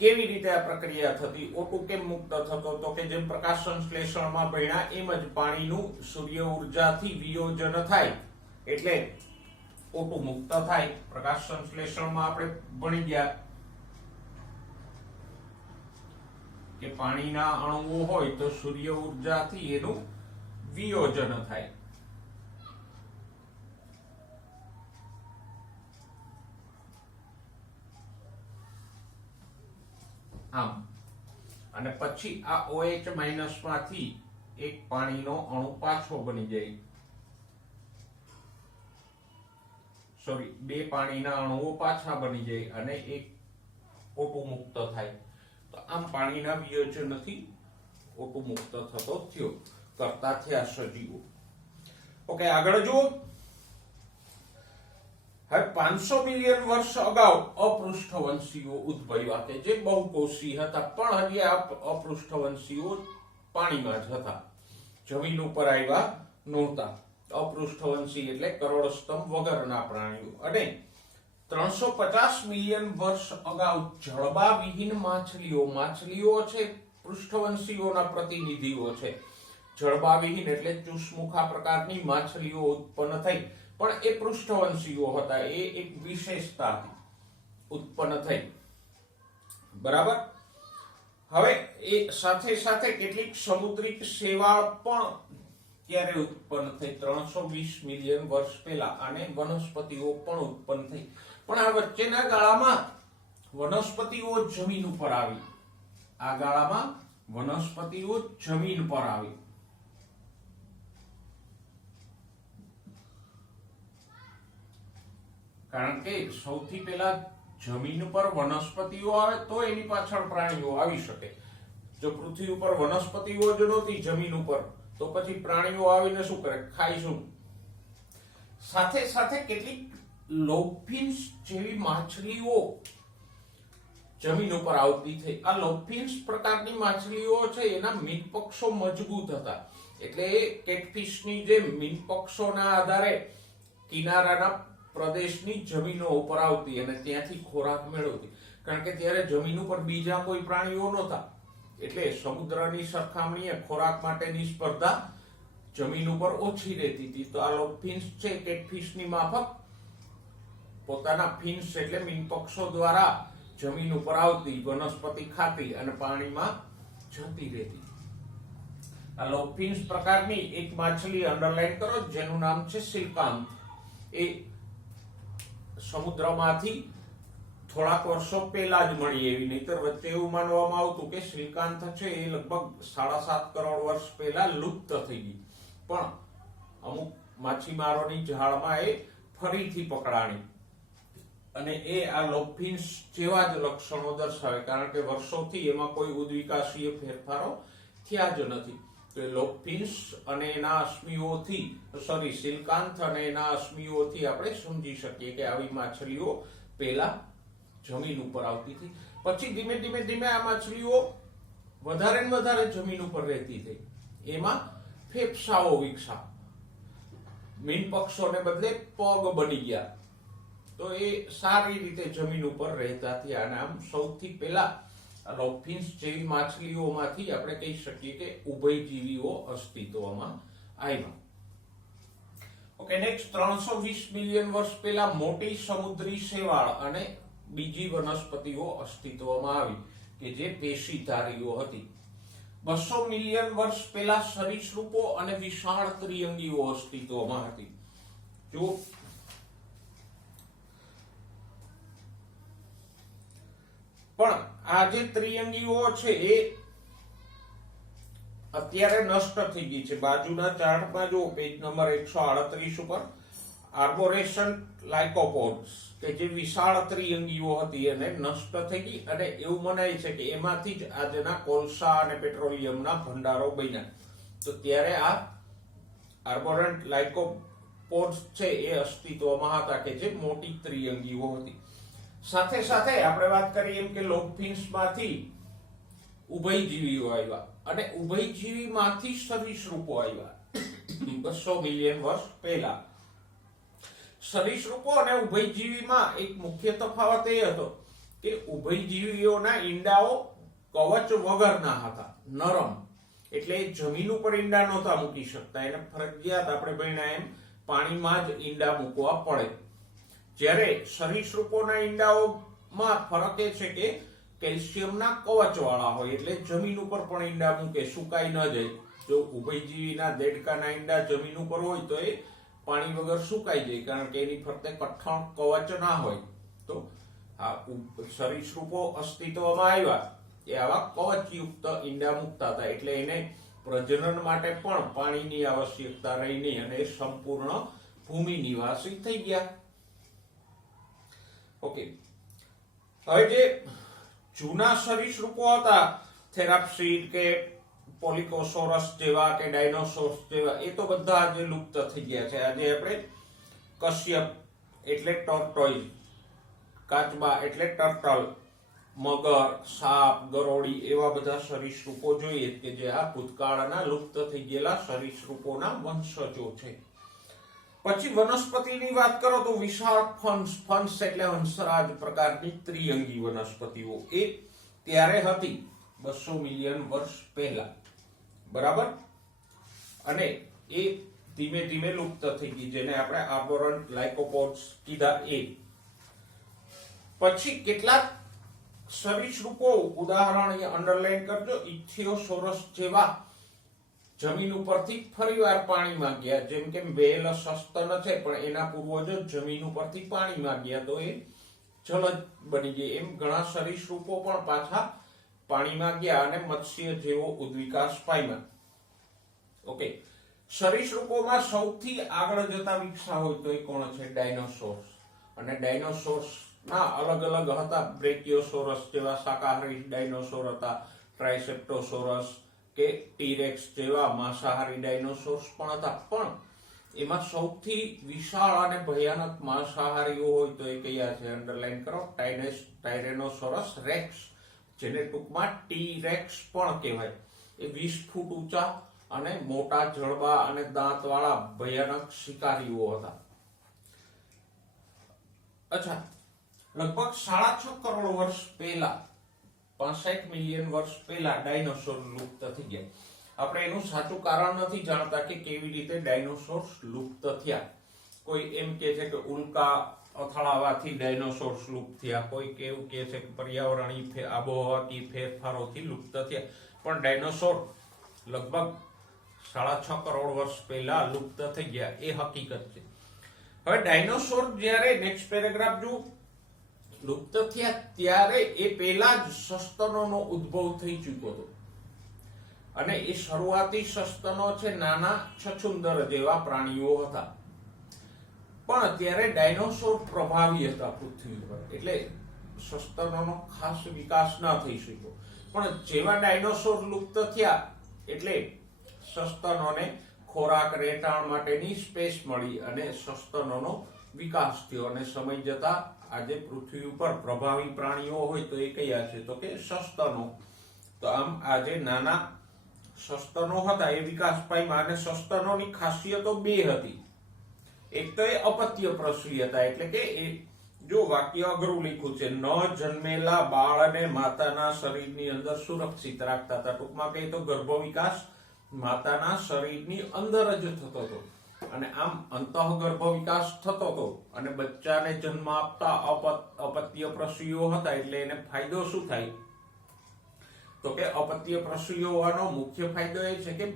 કેવી રીતે આ પ્રક્રિયા થતી? O2 કેમ મુક્ત થતો? તો કે જેમ પ્રકાશ સંશ્લેષણમાં ભણ્યા એમ જ પાણીનું સૂર્ય ઉર્જાથી વિયોજન થાય એટલે O2 મુક્ત થાય. પ્રકાશ સંશ્લેષણમાં આપણે ભણી ગયા કે પાણીના અણુઓ હોય તો સૂર્ય ઉર્જાથી એનું વિયોજન થાય. આમ અને પછી આ OH માંથી એક પાણીનો અણુ પાછો બની જાય, સોરી બે પાણીના અણુઓ પાછા બની જાય અને એક O2 મુક્ત થાય. તો આમ પાણીના વિયોજનથી O2 મુક્ત થતો થયો કરતા થયા સજીવો. ઓકે, આગળ જુઓ. હવે 500 મિલિયન વર્ષ અગાઉ અપૃષ્ઠવંશીઓ ઉદ્ભવ્યા કે જે બહુકોષી હતા, પણ હજી આ અપૃષ્ઠવંશીઓ પાણીમાં જ હતા, જમીન ઉપર આવ્યા નહોતા. અપૃષ્ઠવંશી એટલે કરોડસ્તંભ વગરના પ્રાણીઓ. અને 350 મિલિયન વર્ષ અગાઉ જળબા વિહીન માછલીઓ છે પૃષ્ઠવંશીઓના પ્રતિનિધિઓ છે. જળબા વિહીન એટલે ચુસમુખા પ્રકારની માછલીઓ ઉત્પન્ન થઈ, પણ એ પૃષ્ઠવંશીઓ હતા, એ એક વિશેષતાથી ઉત્પન્ન થઈ. બરાબર. હવે એ સાથે સાથે કેટલીક સમુદ્રિક શેવાળ પણ ક્યારે ઉત્પન્ન થઈ? 320 મિલિયન વર્ષ પહેલા. અને વનસ્પતિઓ પણ ઉત્પન્ન થઈ, પણ આ વચ્ચેના ગાળામાં વનસ્પતિઓ જમીન ઉપર આવી. આ ગાળામાં વનસ્પતિઓ જમીન પર આવી. કારણ કે સૌથી પહેલા જમીન પર વનસ્પતિઓ આવે તો એની પાછળ પ્રાણીઓ આવી શકે. જો પૃથ્વી ઉપર વનસ્પતિઓ જ નહોતી જમીન ઉપર તો પછી પ્રાણીઓ આવીને શું કરે? ખાઈશું. સાથે સાથે કેટલીક લોફિન્સ જેવી માછલીઓ જમીન ઉપર આવતી થઈ. આ લોફિન્સ પ્રકારની માછલીઓ છે એના મીનપક્ષો મજબૂત હતા, એટલે કેટફિશની જેમ મીનપક્ષોના આધારે કિનારાના પ્રદેશની જમીનો ઉપર આવતી અને ત્યાંથી ખોરાક મેળવતી. કારણ કે ત્યારે જમીન ઉપર બીજા કોઈ પ્રાણીઓ નહોતા, એટલે સમુદ્રની સરખામણીએ ખોરાક માટેની સ્પર્ધા જમીન ઉપર ઓછી રહેતી હતી. તો આ લોફિન્સ છે કેટફિશની માફક પોતાના ફિન્સ એટલે મીનપક્ષો દ્વારા જમીન ઉપર આવતી, વનસ્પતિ ખાતી અને પાણીમાં જતી રહેતી. આ લોફિન્સ પ્રકારની એક માછલી અંડરલાઈન કરો જેનું નામ છે સિલ્કાન્થ. એ સમુદ્રમાંથી થોડાક વર્ષો પહેલા જ મળી એવી, નહીતર વચ્ચે એવું માનવામાં આવતું કે સિલ્કાન્થ છે એ લગભગ 7.5 કરોડ વર્ષ પહેલા લુપ્ત થઈ ગઈ, પણ અમુક માછીમારોની જાળમાં એ ફરીથી પકડાણી અને એ આ લોફિન્સ જેવા જ લક્ષણો દર્શાવે, કારણ કે વર્ષોથી એમાં કોઈ ઉદ્વિકાસીય ફેરફારો થયા જ નથી. તો એ લોફિન્સ અને એના અશ્મિઓથી સિલ્કાન્થ અને એના અશ્મિઓથી આપણે સમજી શકીએ કે આવી માછલીઓ પહેલા જમીન ઉપર આવતી હતી. પછી ધીમે ધીમે આ માછલીઓ વધારે ને વધારે જમીન ઉપર રહેતી થઈ. એમાં ફેફસાઓ વિકસા, મીનપક્ષોને બદલે પગ બની ગયા. તો એ સારી રીતે જમીન ઉપર રહેતા થયા. અને આમ સૌથી પહેલા લોફિન્સ જેવી માછલીઓમાંથી આપણે કહી શકીએ કે ઉભયજીવીઓ અસ્તિત્વમાં આવ્યા. ઓકે, નેક્સ્ટ 320 મિલિયન વર્ષ પહેલા મોટી સમુદ્રી શેવાળ અને બીજી વનસ્પતિઓ અસ્તિત્વમાં આવી કે જે પેશીધારીઓ હતી. 200 મિલિયન વર્ષ પહેલા સરીસૃપો અને વિશાળ ત્રિઅંગીઓ અસ્તિત્વમાં હતી. જો પણ આ જે ત્રિઅંગીઓ છે એ અત્યારે નષ્ટ થઈ ગઈ છે. બાજુના ચાર્ટમાં જો પેજ નંબર 138 ઉપર આર્બોરેશન લાઇકોપોડ્સ કે જે વિશાળ ત્રિઅંગીઓ હતી એને નષ્ટ થઈ ગઈ અને એવું મનાય છે કે એમાંથી જ આજના કોલસા અને પેટ્રોલિયમના ભંડારો બન્યા. તો ત્યારે આ આર્બોરેન્ટ લાઇકોપોડ્સ છે એ અસ્તિત્વમાં હતા કે જે મોટી ત્રિઅંગીઓ હતી. સાથે સાથે આપણે વાત કરીએ એમ કે લોગફિન્સમાંથી ઉભયજીવીઓ આવ્યા અને ઉભયજીવીમાંથી સરીસૃપો આવ્યા 200 મિલિયન વર્ષ પહેલા. સરીસૃપો અને ઉભયજીવીમાં એક મુખ્ય તફાવત એ હતો કે ઉભયજીવીઓના ઈંડાઓ કવચ વગરના હતા, નરમ, એટલે જમીન ઉપર ઈંડા નહોતા મૂકી શકતા. એને ફરજિયાત આપણે ભણ્યા એમ પાણીમાં જ ઈંડા મૂકવા પડે. જ્યારે સરીસૃપોના ઈંડાઓમાં ફરક એ છે કે કેલ્શિયમના કવચ વાળા હોય એટલે જમીન ઉપર પણ ઈંડા મૂકે, સુકાઈ ન જાય. જો ઉભયજીવીના દેડકાના ઈંડા જમીન ઉપર હોય તો એ પાણી વગર સુકાઈ જાય, કારણ કે એની ફરતે કઠણ કવચ ના હોય. તો આ સરીસૃપો અસ્તિત્વમાં આવ્યા એ આવા કવચયુક્ત ઈંડા મૂકતા હતા, એટલે એને પ્રજનન માટે પણ પાણીની આવશ્યકતા રહી નહીં અને એ સંપૂર્ણ ભૂમિ નિવાસી થઈ ગયા. ઓકે, હવે જે જૂના સરીસૃપો હતા થેરાપ્સીડ કે પોલિકોસોરસ જેવા કે ડાયનોસોર્સ જેવા, એ તો બધા આજે લુપ્ત થઈ ગયા છે. આજે આપણે કશ્યપ એટલે ટોર્ટોઇઝ, કાચબા એટલે ટર્ટલ, મગર, સાપ, ગરોળી એવા બધા સરીસૃપો જોઈએ કે જે આ ભૂતકાળના લુપ્ત થઈ ગયેલા સરીસૃપોના વંશજો છે. પછી વનસ્પતિની વાત કરો તો વિશાળ ફન્સ એટલે હંસરાજ પ્રકારની ત્રિઅંગી વનસ્પતિઓ એ ત્યારે હતી 200 મિલિયન વર્ષ પહેલા, બરાબર. અને એ ધીમે ધીમે લુપ્ત થઈ ગઈ, જેને આપણે આર્બોરેન્ટ લાઇકોપોડ્સ કીધા એ. પછી કેટલાક સરીસૃપો, ઉદાહરણ અહીંયા અંડરલાઈન કરજો, ઇથિયોસોરસ જેવા જમીન ઉપરથી ફરીવાર પાણીમાં ગયા. જેમ કે વેલ સસ્તન છે પણ એના પૂર્વજો જમીન ઉપરથી પાણીમાં ગયા તો એ જલજ બની ગઈ. એમ ઘણા સરીસૃપો પણ પાછા પાણીમાં ગયા અને મત્સ્ય જેવો ઉદ્વિકાસ પામ્યા. ઓકે, સરીસૃપોમાં સૌથી આગળ જતા વિકસા હોય તો એ કોણ છે? ડાયનોસોર્સ. અને ડાયનોસોર્સ ના અલગ અલગ હતા. બ્રેકિયોસોરસ જેવા શાકાહારી ડાયનોસોર હતા, ટ્રાઇસેપ્ટોસોરસ કે ટીરેક્સ જેવા માંસાહારી ડાયનોસોર્સ પણ હતા. પણ એમાં સૌથી વિશાળ અને ભયાનક માંસાહારીઓ હોય તો એ કયા છે? અંડરલાઈન કરો, ટાયરેનોસોરસ રેક્સ, જેને ટૂંકમાં ટી-રેક્સ પણ કહેવાય. એ 20 ફૂટ ઊંચા અને મોટા જડબા અને દાંતવાળા ભયાનક શિકારીઓ હતા. અચ્છા, લગભગ 6.5 કરોડ વર્ષ પહેલા, 65 મિલિયન વર્ષ પહેલા ડાયનોસોર લુપ્ત થઈ ગયા. આપણે એનું સાચું કારણ નથી જાણતા કે કેવી રીતે ડાયનોસોર્સ લુપ્ત થયા. કોઈ એમ કહે છે કે ઉલ્કા અથડાવાથી ડાયનોસોર્સ લુપ્ત થયા, કોઈ કેવું કહે છે કે પર્યાવરણીય આબોહવાથી ફેરફારોથી લુપ્ત થયા. પણ ડાયનોસોર લગભગ 6.5 કરોડ વર્ષ પહેલા લુપ્ત થઈ ગયા એ હકીકત છે. હવે ડાયનોસોર જ્યારે નેક્સ્ટ પેરેગ્રાફ જો લુપ્ત થયા ત્યારે એ પહેલા જ સસ્તનોનો ઉદ્ભવ થઈ ચૂક્યો હતો. અને એ શરૂઆતી સસ્તનો છે નાના છછુંદર જેવા પ્રાણીઓ હતા. પણ ત્યારે ડાયનોસોર પ્રભાવી હતા પૃથ્વી પર, એટલે સસ્તનોનો ખાસ વિકાસ ન થઈ શક્યો. પણ જેવા ડાયનોસોર લુપ્ત થયા એટલે સસ્તનોને ખોરાક રહેઠાણ માટેની સ્પેસ મળી અને સસ્તનોનો વિકાસ થયો. અને સમય જતા આજે પૃથ્વી ઉપર પ્રભાવી પ્રાણીઓ હોય તો એ કયા છે? તો કે સસ્તનો. તો આમ આજે નાના સસ્તનો હતા એ વિકાસ પામ્યા. અને સસ્તનોની ખાસિયતો બે હતી. એક તો એ અપત્ય પ્રસવી હતા, એટલે કે એ જો વાક્ય અઘરું લખ્યું છે, ન જન્મેલા બાળને માતાના શરીરની અંદર સુરક્ષિત રાખતા હતા. ટૂંકમાં કહીએ તો ગર્ભ વિકાસ માતાના શરીરની અંદર જ થતો હતો અને આમ અંતઃગર્ભ વિકાસ થતો હતો અને બચ્ચાને જન્મ આપતા અપત્ય પ્રસૂતિઓ હતા એટલે એને ફાયદો શું થાય તો કે અપત્ય પ્રસૂતિઓ હોવાનો મુખ્ય ફાયદો એ છે કે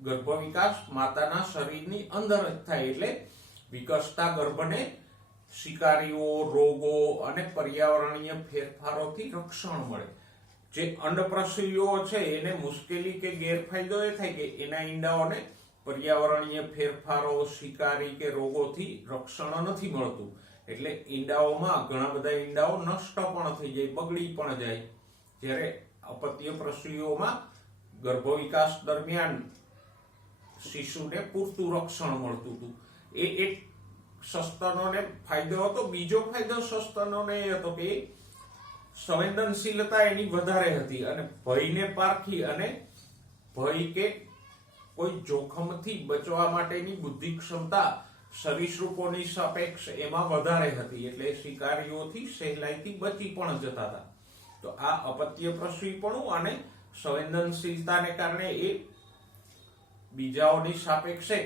ગર્ભ વિકાસ માતાના શરીરની અંદર જ થાય એટલે વિકસતા ગર્ભને શિકારીઓ, રોગો અને પર્યાવરણીય ફેરફારોથી રક્ષણ મળે. જે અંડપ્રસૂતિઓ છે એને મુશ્કેલી કે ગેરફાયદો એ થાય કે એના ઈંડાઓને પર્યાવરણીય ફેરફારો, શિકારી કે રોગોથી રક્ષણ નથી મળતું એટલે ઈંડાઓમાં ઘણા બધા ઈંડાઓ નષ્ટ પણ થઈ જાય, બગડી પણ જાય. જ્યારે અપત્ય પ્રસૂતિઓમાં ગર્ભ વિકાસ દરમિયાન શિશુને પૂરતું રક્ષણ મળતું હતું. એ એક સસ્તનોને ફાયદો હતો. બીજો ફાયદો સસ્તનોને એ હતો કે સંવેદનશીલતા એની વધારે હતી અને ભયને પારખી અને ભય કે કોઈ જોખમથી બચવા માટેની બુદ્ધિ ક્ષમતા સરીસૃપોની સાપેક્ષ એમાં વધારે હતી એટલે શિકારીઓથી સહેલાઈથી બચી પણ જતા હતા. તો આ અપત્ય પ્રસૂતિપણું અને સંવેદનશીલતાને કારણે એ બીજાઓની સાપેક્ષે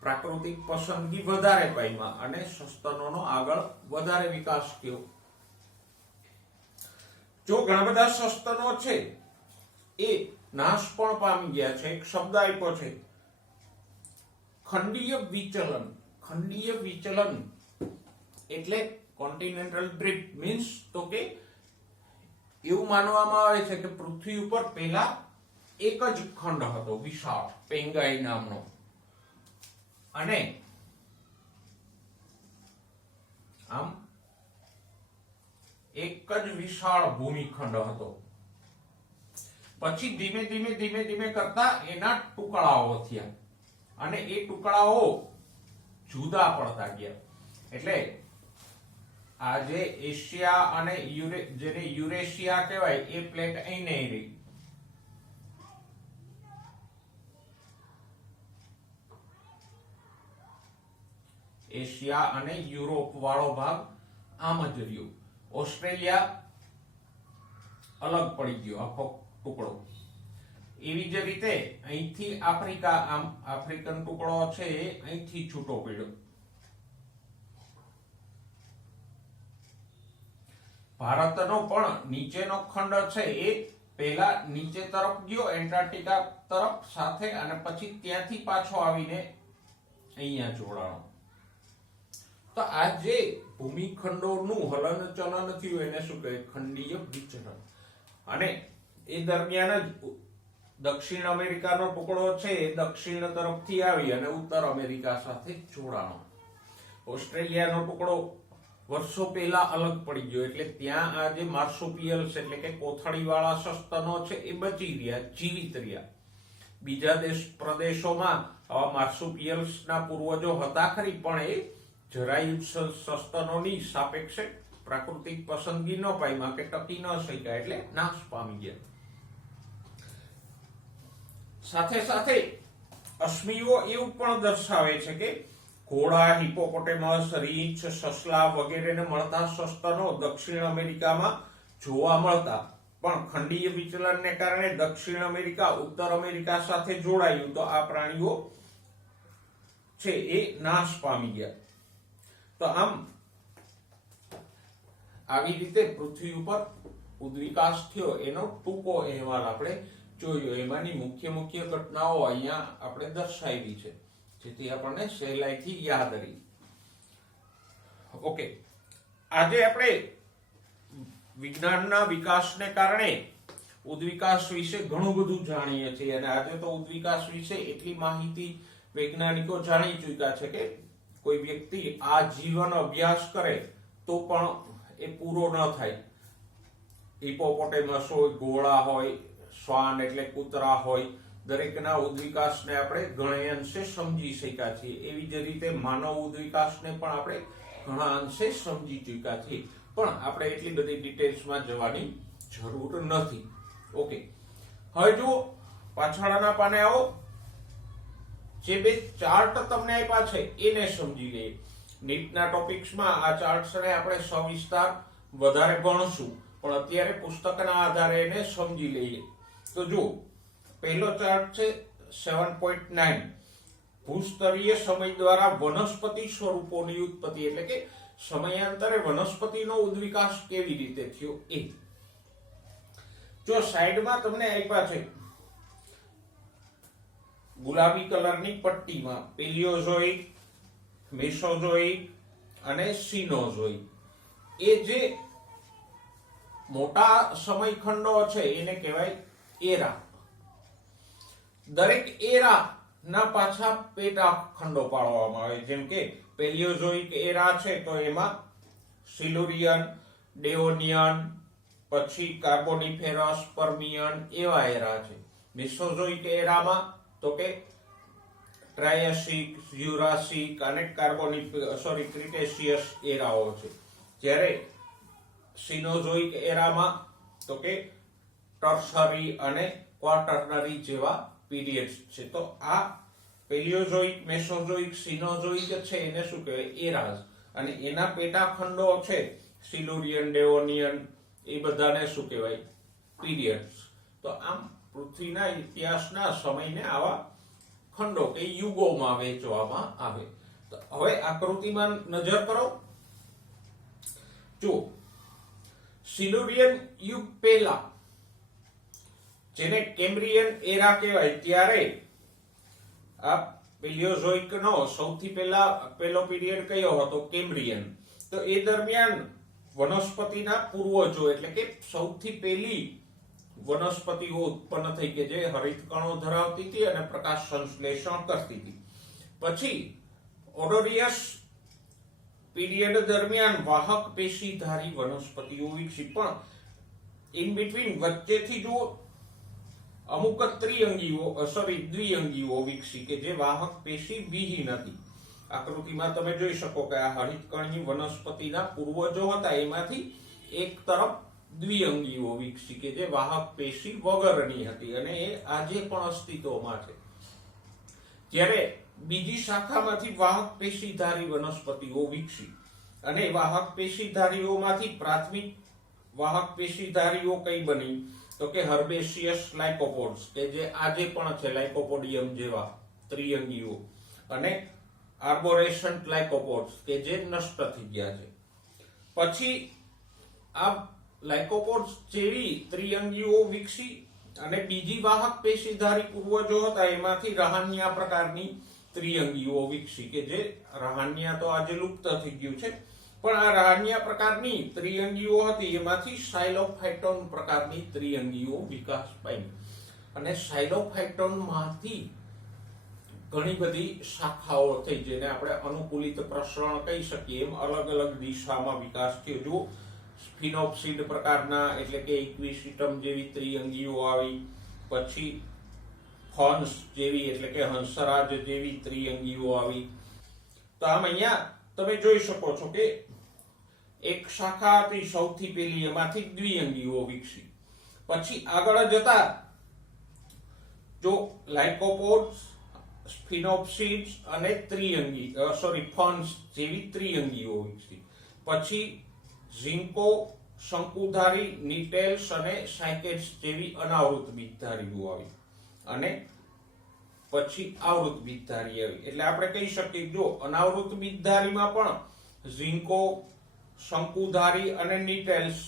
પ્રાકૃતિક પસંદગી વધારે પામ્યા અને સસ્તનોનો આગળ વધારે વિકાસ થયો. જો ઘણા બધા સસ્તનો છે એ નાશ પણ પામી ગયા છે. એક શબ્દ આપ્યો છે ખંડીય વિચલન. ખંડીય વિચલન એટલે કોન્ટિનેન્ટલ ડ્રિફ્ટ મીન્સ તો કે એવું માનવામાં આવે છે કે પૃથ્વી ઉપર પહેલા એક જ ખંડ હતો વિશાળ, પેંગાઈ નામનો, અને આમ એક જ વિશાળ ભૂમિખંડ હતો. પછી ધીમે ધીમે ધીમે ધીમે કરતા એના ટુકડાઓ થયા અને એ ટુકડાઓ જુદા પડતા ગયા. એટલે આ જે એશિયા અને જેને યુરેશિયા કહેવાય એ પ્લેટ અહીં નહીં રહી. એશિયા અને યુરોપ વાળો ભાગ આમ જ રહ્યો. ઓસ્ટ્રેલિયા અલગ પડી ગયો આખો ટુકડો. એવી જ રીતે અહીંથી આફ્રિકા, આમ આફ્રિકન ટુકડો છે એ અહીંથી છૂટો પડ્યો. ભારતનો પણ નીચેનો ખંડ છે એ પહેલા નીચે તરફ ગયો એન્ટાર્કટિકા તરફ સાથે અને પછી ત્યાંથી પાછો આવીને અહીંયા જોડાણો. તો આ જે ભૂમિખંડોનું હલન ચલન થયું એને શું કહે? ખંડીય વિચલન. અને એ દરમિયાન જ દક્ષિણ અમેરિકાનો ટુકડો છે એ દક્ષિણ તરફથી આવી અને ઉત્તર અમેરિકા સાથે જોડાણો. ઓસ્ટ્રેલિયાનો ટુકડો વર્ષો પહેલા અલગ પડી ગયો એટલે ત્યાં આ જે માર્સુપિયલ્સ એટલે કે કોથળી વાળા સસ્તનો છે એ બચી રહ્યા, જીવિત રહ્યા. બીજા પ્રદેશોમાં આવા માર્સુપિયલ્સના પૂર્વજો હતા ખરી પણ એ જરાયુજ સસ્તનોની સાપેક્ષે પ્રાકૃતિક પસંદગી ન પામ્યા કે ટકી ન શક્યા એટલે નાશ પામી ગયા. સાથે સાથે અશ્મિઓ એવું પણ દર્શાવે છે કે ઘોડા, હિપોપોટેમસ, રીંછ, સસલા વગેરેને મળતા સસ્તનો દક્ષિણ અમેરિકામાં જોવા મળતા, પણ ખંડીય વિચલનને કારણે દક્ષિણ અમેરિકા ઉત્તર અમેરિકા સાથે જોડાયું તો આ પ્રાણીઓ છે એ નાશ પામી ગયા. તો આમ આવી રીતે પૃથ્વી ઉપર ઉદ્વિકાસ થયો એનો ટૂંકો અહેવાલ આપણે જોયો. એમાંની મુખ્ય મુખ્ય ઘટનાઓ અહીંયા આપણે દર્શાવી છે જેથી આપણને સહેલાઈથી યાદ રહી. ઓકે, આજે આપણે વિજ્ઞાનના વિકાસને કારણે ઉદ્વિકાસ વિશે ઘણું બધું જાણીએ છીએ અને આજે તો ઉદ્વિકાસ વિશે એટલી માહિતી વૈજ્ઞાનિકો જાણી ચૂક્યા છે કે કોઈ વ્યક્તિ આ જીવન અભ્યાસ કરે તો પણ એ પૂરો ન થાય. હિપોપોટેમસ હોય, ઘોડા હોય, શ્વાન એટલે કૂતરા હોય, દરેકના ઉદ્વિકાસને આપણે ઘણા અંશે સમજી શક્યા છીએ. એવી જ રીતે માનવ ઉદ્વિકાસને પણ આપણે ઘણા અંશે સમજી ચૂક્યા છીએ, પણ આપણે એટલી બધી ડિટેલ્સમાં જવાની જરૂર નથી. ઓકે, હવે જો પાછળના પાને આવો. જે બે ચાર્ટ તમને આપ્યા છે એને સમજી લઈએ. નીટના ટોપિક્સમાં આ ચાર્ટ્સને આપણે સવિસ્તાર વધારે ભણશું, પણ અત્યારે પુસ્તકના આધારે એને સમજી લઈએ. તો જો પહેલો ચાર્ટ છે 7.9 ભૂસ્તરીય સમય દ્વારા વનસ્પતિ સ્વરૂપોની ઉત્પત્તિ એટલે કે સમયાંતરે વનસ્પતિનો ઉદ્વિકાસ કેવી રીતે થયો એ. જો સાઈડમાં તમને આપ્યા છે ગુલાબી કલરની પટ્ટીમાં પેલિયોઝોઇક, મેસોઝોઇક અને સિનોઝોઇક, એ જે મોટા સમયખંડો છે એને કહેવાય એરા. દરેક એરા ના પાછા પેટા ખંડો પાડવામાં આવે. જેમ કે પેલિયોઝોઇક એરા છે તો એમાં સિલ્યુરિયન, ડેવોનિયન, પછી કાર્બોનિફેરસ, પર્મિયન એવા એરા છે. મેસોઝોઇક એરામાં તો કે ટ્રાયસિક, જ્યુરાસિક અને ક્રિટેશિયસ એરાઓ છે. જ્યારે સિનોઝોઇક એરામાં તો કે ટર્શરી અને ક્વાટર્નરી જેવા પીરિયડ્સ છે. તો આ પેલિયોઝોઇક, મેસોઝોઇક, સિનોઝોઇક છે એને શું કહેવાય? એરાઝ. અને એના પેટા ખંડો છે સિલ્યુરિયન, ડેવોનિયન, એ બધાને શું કહેવાય? પીરિયડ્સ. તો આમ પૃથ્વીના ઇતિહાસના સમયને આવા ખંડો કે યુગોમાં વહેંચવામાં આવે. તો હવે આકૃતિમાં નજર કરો. જો સિલ્યુરિયન યુગ પહેલા, જેને કેમ્બ્રિયન એરા કહેવાય, ત્યારે આ પેલિયોઝોઇક નો સૌથી પહેલો પીરિયડ કયો હતો? કેમ્બ્રિયન. તો એ દરમિયાન વનસ્પતિના પૂર્વજો એટલે કે સૌથી પહેલી વનસ્પતિઓ ઉત્પન્ન થઈ કે જે હરિતકણો ધરાવતી હતી અને પ્રકાશ સંશ્લેષણ કરતી હતી. પછી ઓડોરિયસ પીરિયડ દરમિયાન વાહક પેશીધારી વનસ્પતિઓ વિકસી. પણ ઇન બિટવીન વચ્ચેથી જો અમુક દ્વિઅંગીઓ વિકસી કે જે વાહક પેશી વિહીન હતી. આકૃતિમાં તમે જોઈ શકો કે આ હરિતકણની વનસ્પતિના પૂર્વજો હતા, એમાંથી એક તરફ દ્વિઅંગીઓ વિકસી કે જે વાહક પેશી વગરની હતી અને એ આજે પણ અસ્તિત્વમાં છે. જ્યારે બીજી શાખામાંથી વાહક પેશીધારી વનસ્પતિઓ વિકસી અને વાહક પેશીધારીઓમાંથી પ્રાથમિક વાહક પેશીધારીઓ કઈ બની? તો કે હર્બેશિયસ લાઇકોપોડ્સ કે જે આજે પણ છે, લાઇકોપોડિયમ જેવા ત્રિઅંગીઓ, અને આર્બોરેસન્ટ લાઇકોપોડ્સ કે જે નષ્ટ થઈ ગયા છે. પછી આ લાઇકોપોડ્સ જેવી ત્રિઅંગીઓ વિકસી અને બીજી વાહક પેશીધારી પૂર્વજો હતા એમાંથી રહાન્યા પ્રકારની ત્રિઅંગીઓ વિકસી કે જે રહાન્યા તો આજે લુપ્ત થઈ ગયું છે. પણ આ રહાન્યા પ્રકારની ત્રિઅંગીઓ હતી એમાંથી સાયલોફાઇટોન પ્રકારની ત્રિઅંગીઓ વિકાસ પામી. અને સાયલોફાઇટોન માંથી ઘણી બધી શાખાઓ થઈ જેને આપણે અનુકૂલિત પ્રસરણ કહી શકીએ. એમ અલગ અલગ દિશામાં વિકાસ થયો. જો સ્ફિનોપ્સીડ પ્રકારના એટલે કે ઇક્વિસિટમ જેવી ત્રિઅંગીઓ આવી, પછી ફોન્સ જેવી એટલે કે હંસરાજ જેવી ત્રિઅંગીઓ આવી. તો આમ અહીંયા તમે જોઈ શકો છો કે એક શાખા હતી સૌથી પહેલી, એમાંથી દ્વિઅંગીઓ વિકસી. પછી આગળ જતા જો લાઇકોપોડ્સ, સ્ફિનોપ્સીડ્સ અને ફોન્સ જેવી ત્રિઅંગીઓ વિકસી. પછી ઝિંકો, શંકુધારી, નિટેલ્સ અને સાયકેડ્સ જેવી અનાવૃત બીજધારીઓ આવી. અને પછી આવૃત બીજધારી આવી. એટલે આપણે કહી શકીએ જો અનાવૃત બીજધારીમાં પણ ઝિંકો, શંકુધારી અને નિટેલ્સ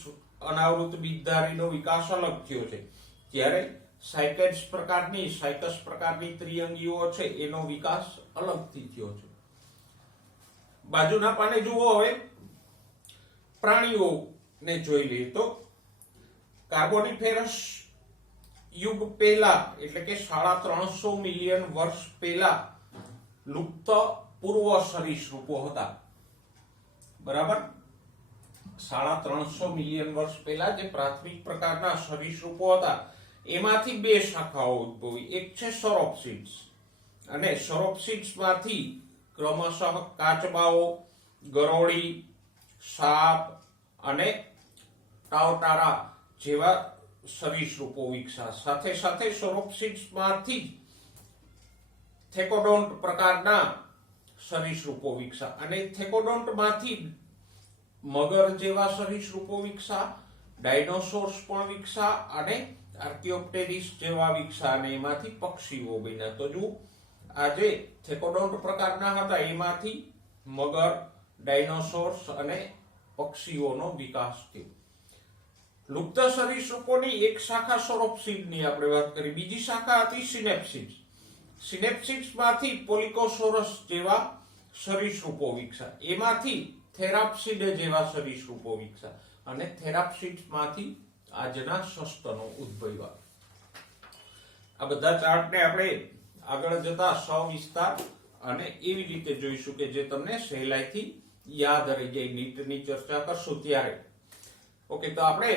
અનાવૃત બીજધારીનો વિકાસ અલગ થયો છે. જ્યારે સાયકસ પ્રકારની ત્રિઅંગીઓ છે એનો વિકાસ અલગથી થયો છે. બાજુના પાને જુઓ. હવે પ્રાણીઓને જોઈ લઈએ તો કાર્બોનિફેરસ યુગ પહેલા એટલે કે 350 મિલિયન વર્ષ પહેલા લુપ્ત પૂર્વ સરીસૃપો હતા. બરાબર? 350 મિલિયન વર્ષ પહેલા જે પ્રાથમિક પ્રકારના સરીસૃપો હતા એમાંથી બે શાખાઓ ઉદ્ભવી. એક છે સોરોપ્સિડ્સ, અને સોરોપ્સિડ્સ માંથી ક્રમશઃ કાચબાઓ, ગરોળી, સાપ અને ટાવટારા જેવા સરીસૃપો વિકસ્યા. સાથે સાથે સોરોપ્સિડ્સ માંથી થેકોડોન્ટ પ્રકારના સરીસૃપો વિકસ્યા અને થેકોડોન્ટ માંથી મગર જેવા સરીસૃપો વિકસ્યા, ડાયનોસોર્સ પણ વિકસ્યા અને આર્કિયોપ્ટેરિસ જેવા વિકસા અને એમાંથી પક્ષીઓ બન્યા. તો જો આ જે થેકોડોન્ટ પ્રકારના હતા એમાંથી મગર, ડાયનોસોર્સ અને પક્ષીઓનો વિકાસ થયો. લુપ્ત સરીસૃપોની એક શાખા સોરોપ્સિડની આપણે વાત કરી. બીજી શાખા હતી સિનેપ્સિડ્સ. સિનેપ્સિડ્સમાંથી પોલિકોસોરસ જેવા સરીસૃપો વિકસા. એમાંથી થેરાપ્સિડ જેવા સરીસૃપો વિકસા અને થેરાપ્સિડ્સમાંથી આજના સસ્તનો ઉદ્ભવ્યા. આ બધા ચાર્ટને આપણે આગળ જતા સવિસ્તાર અને એવી રીતે જોઈશું કે જે તમને સહેલાઈથી યાદ રહી જાય. નીટની ચર્ચા કરશું ત્યારે. ઓકે, તો આપણે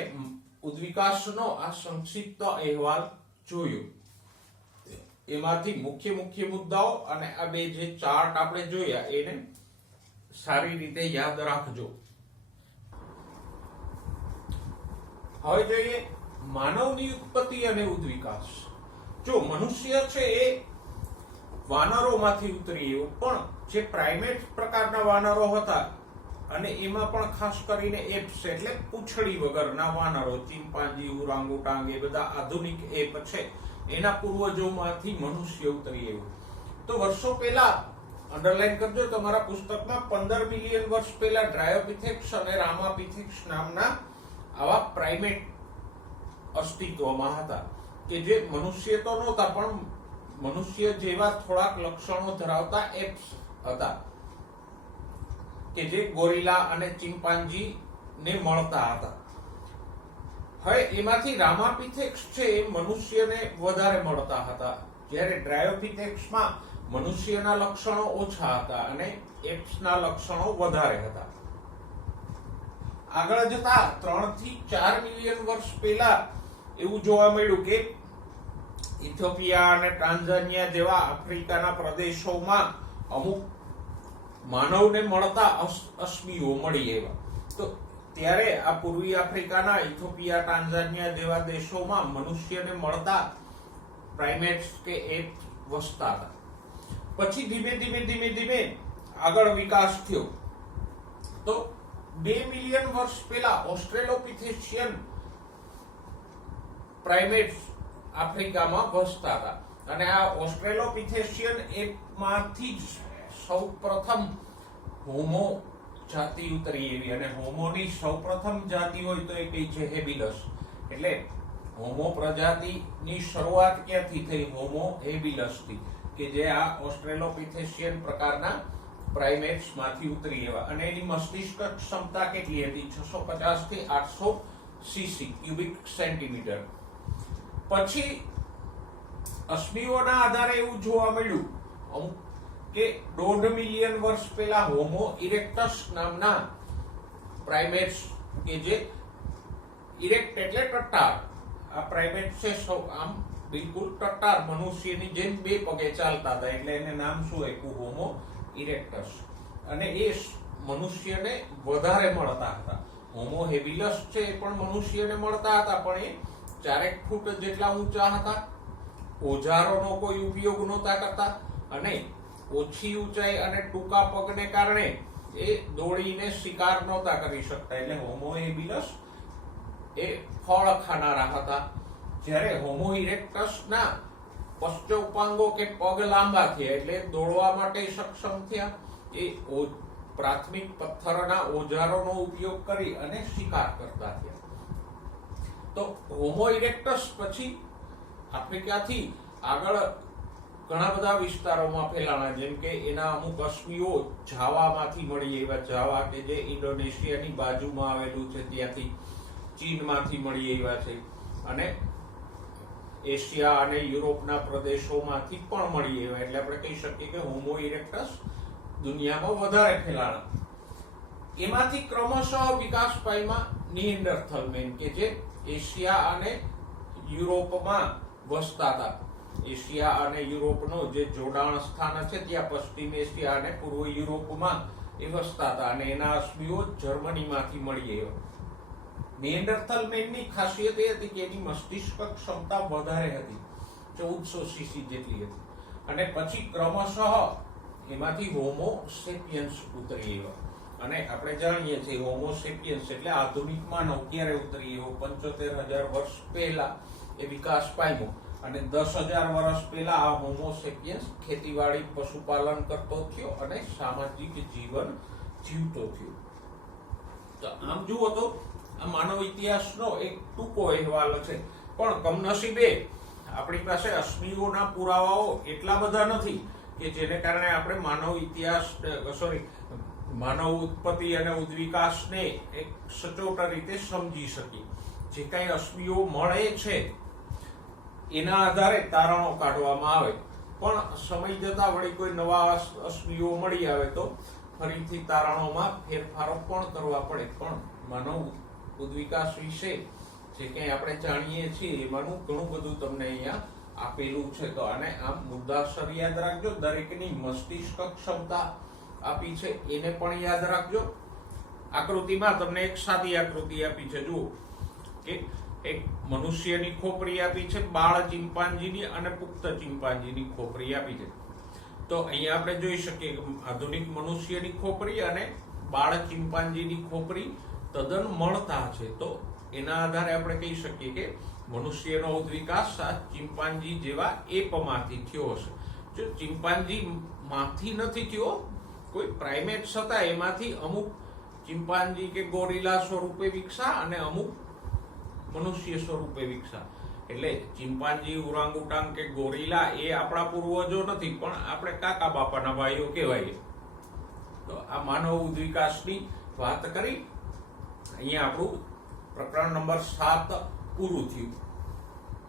ઉદ્વિકાસનો આ સંક્ષિપ્ત અહેવાલ જોયો. એમાંથી મુખ્ય મુદ્દાઓ અને આ બે જે ચાર્ટ આપણે જોયા એને સારી રીતે યાદ રાખજો. હવે જોઈએ માનવની ઉત્પત્તિ અને ઉદ્વિકાસ. જો મનુષ્ય છે એ વાનરોમાંથી ઉતરી આવ્યો, પણ જે પ્રાઇમેટ પ્રકારના વાનરો હતા અને એમાં પણ ખાસ કરીને એપ્સ એટલે પૂંછડી વગરના વાનરો, ચિમ્પાન્જી, ઓરાંગુટાંગ, એ બધા આધુનિક એપ છે, એના પૂર્વજોમાંથી મનુષ્ય ઉતરી આવ્યો. તો વર્ષો પહેલા અંડરલાઈન કરજો તમારા પુસ્તકમાં, 15 મિલિયન વર્ષ પહેલા ડ્રાયોપિથેક્સ અને રામાપિથેક્સ નામના આવા પ્રાઇમેટ અસ્તિત્વમાં હતા કે જે મનુષ્ય તો નહોતા પણ મનુષ્ય જેવા થોડાક લક્ષણો ધરાવતા એપ્સ હતા કે જે ગોરિલા અને ચિમ્પાન્જી ને મળતા હતા. હવે એમાંથી રામાપિથેક્સ છે એ મનુષ્યને વધારે મળતા હતા, જ્યારે ડ્રાયોપિથેક્સમાં મનુષ્યના લક્ષણો ઓછા હતા અને એપ્સના લક્ષણો વધારે હતા. આગળ જતા 3 થી 4 મિલિયન વર્ષ પહેલા એવું જોવા મળ્યું કે ઇથોપિયા અને ટાન્ઝાનિયા જેવા આફ્રિકાના પ્રદેશોમાં અમુક માનવને મળતા અશ્મીઓ મળી આવ્યા. તો ત્યારે આ પૂર્વી આફ્રિકાના ઇથોપિયા, ટાન્ઝાનિયા જેવા દેશોમાં મનુષ્યને મળતા પ્રાઇમેટ્સ કે એપ વસતા હતા. પછી ધીમે આગળ વિકાસ થયો. તો 2 મિલિયન વર્ષ પહેલા ઓસ્ટ્રેલોપિથેશિયન પ્રાઇમેટ્સ આફ્રિકામાં વસતા હતા અને આ ઓસ્ટ્રેલોપિથેશિયન એપમાંથી જ સૌપ્રથમ હોમો જાતિ ઉતરી આવી. અને હોમોની સૌપ્રથમ જાતિ હોય તો એ કઈ છે? હેબિલસ. એટલે હોમો પ્રજાતિની શરૂઆત ક્યાંથી થઈ? હોમો હેબિલસથી, કે જે આ ઓસ્ટ્રેલોપિથેશિયન પ્રકારના પ્રાઇમેટ્સ માંથી ઉતરી આવ્યા. અને એની મસ્તિષ્ક ક્ષમતા કેટલી હતી? 650 થી 800 સીસી ક્યુબિક સેન્ટીમીટર. પછી અશ્મીઓના આધારે એવું જોવા મળ્યું કે 1.5 મિલિયન વર્ષ પહેલા હોમો ઇરેક્ટસ નામના પ્રાઇમેટ્સ કે જે ઇરેક્ટ એટલે ટટ્ટાર, આ પ્રાઇમેટ છે આમ બિલકુલ ટટ્ટાર મનુષ્યની જેમ 2 પગે ચાલતા હતા, એટલે એને નામ શું આપ્યું? હોમો ઇરેક્ટસ. અને એ મનુષ્યને વધારે મળતા હતા. હોમો હેબિલસ છે એ પણ મનુષ્યને મળતા હતા, પણ એ 4 ફૂટ જેટલા ઊંચા હતા, ઓજારોનો કોઈ ઉપયોગ નહોતા કરતા અને ઓછી ઊંચાઈ અને ટૂંકા પગને કારણે એ દોડીને શિકાર નહોતા કરી શકતા. એટલે હોમો હેબિલસ એ ફળ ખાનારા હતા, જ્યારે હોમો ઇરેક્ટસના પશ્ચોપાંગો કે પગ લાંબા થયા એટલે દોડવા માટે સક્ષમ થયા. એ પ્રાથમિક પથ્થરના ઓજારોનો ઉપયોગ કરી અને શિકાર કરતા થયા. તો હોમો ઇરેક્ટસ પછી આફ્રિકાથી આગળ ઘણા બધા વિસ્તારોમાં ફેલાણા, જેમ કે એના અમુક અશ્મીઓ જાવામાંથી મળી આવ્યા. જાવા કે જે ઇન્ડોનેશિયાની બાજુમાં આવેલું છે, ત્યાંથી ચીનમાંથી મળી આવ્યા છે અને એશિયા અને યુરોપના પ્રદેશોમાંથી પણ મળી આવ્યા. એટલે આપણે કહી શકીએ કે હોમો ઇરેક્ટસ દુનિયામાં વધારે ફેલાણા. એમાંથી ક્રમશઃ વિકાસ પામ્યા નિએન્ડરથલ મેન, કે જે એશિયા અને યુરોપમાં વસતા હતા. એશિયા અને યુરોપનો જે જોડાણ સ્થાન છે ત્યાં પશ્ચિમ એશિયા અને પૂર્વ યુરોપમાં એ વસતા હતા અને એના અશ્મીઓ જર્મનીમાંથી મળી આવ્યા. નિએન્ડરથલ મેનની ખાસિયત એ હતી કે એની મસ્તિષ્ક ક્ષમતા વધારે હતી, 1400 સીસી જેટલી હતી. અને પછી ક્રમશઃ એમાંથી હોમો સેપિયન્સ ઉતરી આવ્યા. અને આપણે જાણીએ છીએ હોમો સેપિયન્સ એટલે આધુનિક માનવ ક્યારે ઉતરી આવ્યો? 75,000 વર્ષ પહેલા એ વિકાસ પામ્યો અને 10,000 વર્ષ પહેલા આ હોમો સેપિયન્સ ખેતીવાડી પશુપાલન કરતો થયો અને સામાજિક જીવન જીવતો થયો. તો આમ જુઓ તો આ માનવ ઇતિહાસનો એક ટૂંકો અહેવાલ છે, પણ કમનસીબે આપણી પાસે અશ્મિઓના પુરાવાઓ એટલા બધા નથી કે જેને કારણે આપણે માનવ ઇતિહાસ માનવ ઉત્પત્તિ અને ઉદ્વિકાસને એક સચોટ રીતે સમજી શકીએ. જે કાંઈ અશ્મિઓ મળે છે એના આધારે તારણો કાઢવામાં આવે, પણ સમય જતા વળી કોઈ નવા અશ્મિઓ મળી આવે તો ફરીથી તારણોમાં ફેરફારો પણ કરવા પડે. પણ માનવ ઉદ્વિકાસ વિશે જે કંઈ આપણે જાણીએ છીએ એમાંનું ઘણું બધું તમને અહીંયા આપેલું છે. તો આને આમ મુદ્દાસર યાદ રાખજો. દરેકની મસ્તિષ્ક ક્ષમતા આપી છે એને પણ યાદ રાખજો. આકૃતિમાં તમને એક સાદી આકૃતિ આપી છે, જુઓ કે એક મનુષ્યની ખોપરી આપી છે, બાળ ચિમ્પાન્જીની અને પુખ્ત ચિમ્પાન્જીની ખોપરી આપી છે. તો અહીંયા આપણે જોઈ શકીએ કે આધુનિક મનુષ્યની ખોપરી અને બાળ ચિમ્પાન્જીની ખોપરી તદ્દન મળતા છે. તો એના આધારે આપણે કહી શકીએ કે મનુષ્યનો ઉદ્વિકાસ આ ચિમ્પાન્જી જેવા એપમાંથી થયો હશે. જો ચિમ્પાન્જી માંથી નથી થયો, કોઈ પ્રાઇમેટ્સ હતા એમાંથી અમુક ચિમ્પાન્જી કે ગોરિલા સ્વરૂપે વિકસા અને અમુક મનુષ્ય સ્વરૂપે વિકસા. એટલે ચિમ્પાન્જી, ઓરાંગુટાંગ કે ગોરિલા એ આપણા પૂર્વજો નથી, પણ આપણે કાકા બાપાના ભાઈઓ કહેવાય. તો આ માનવ ઉદ્વિકાસની વાત કરી. અહીંયા આપણું પ્રકરણ નંબર 7 પૂરું થયું.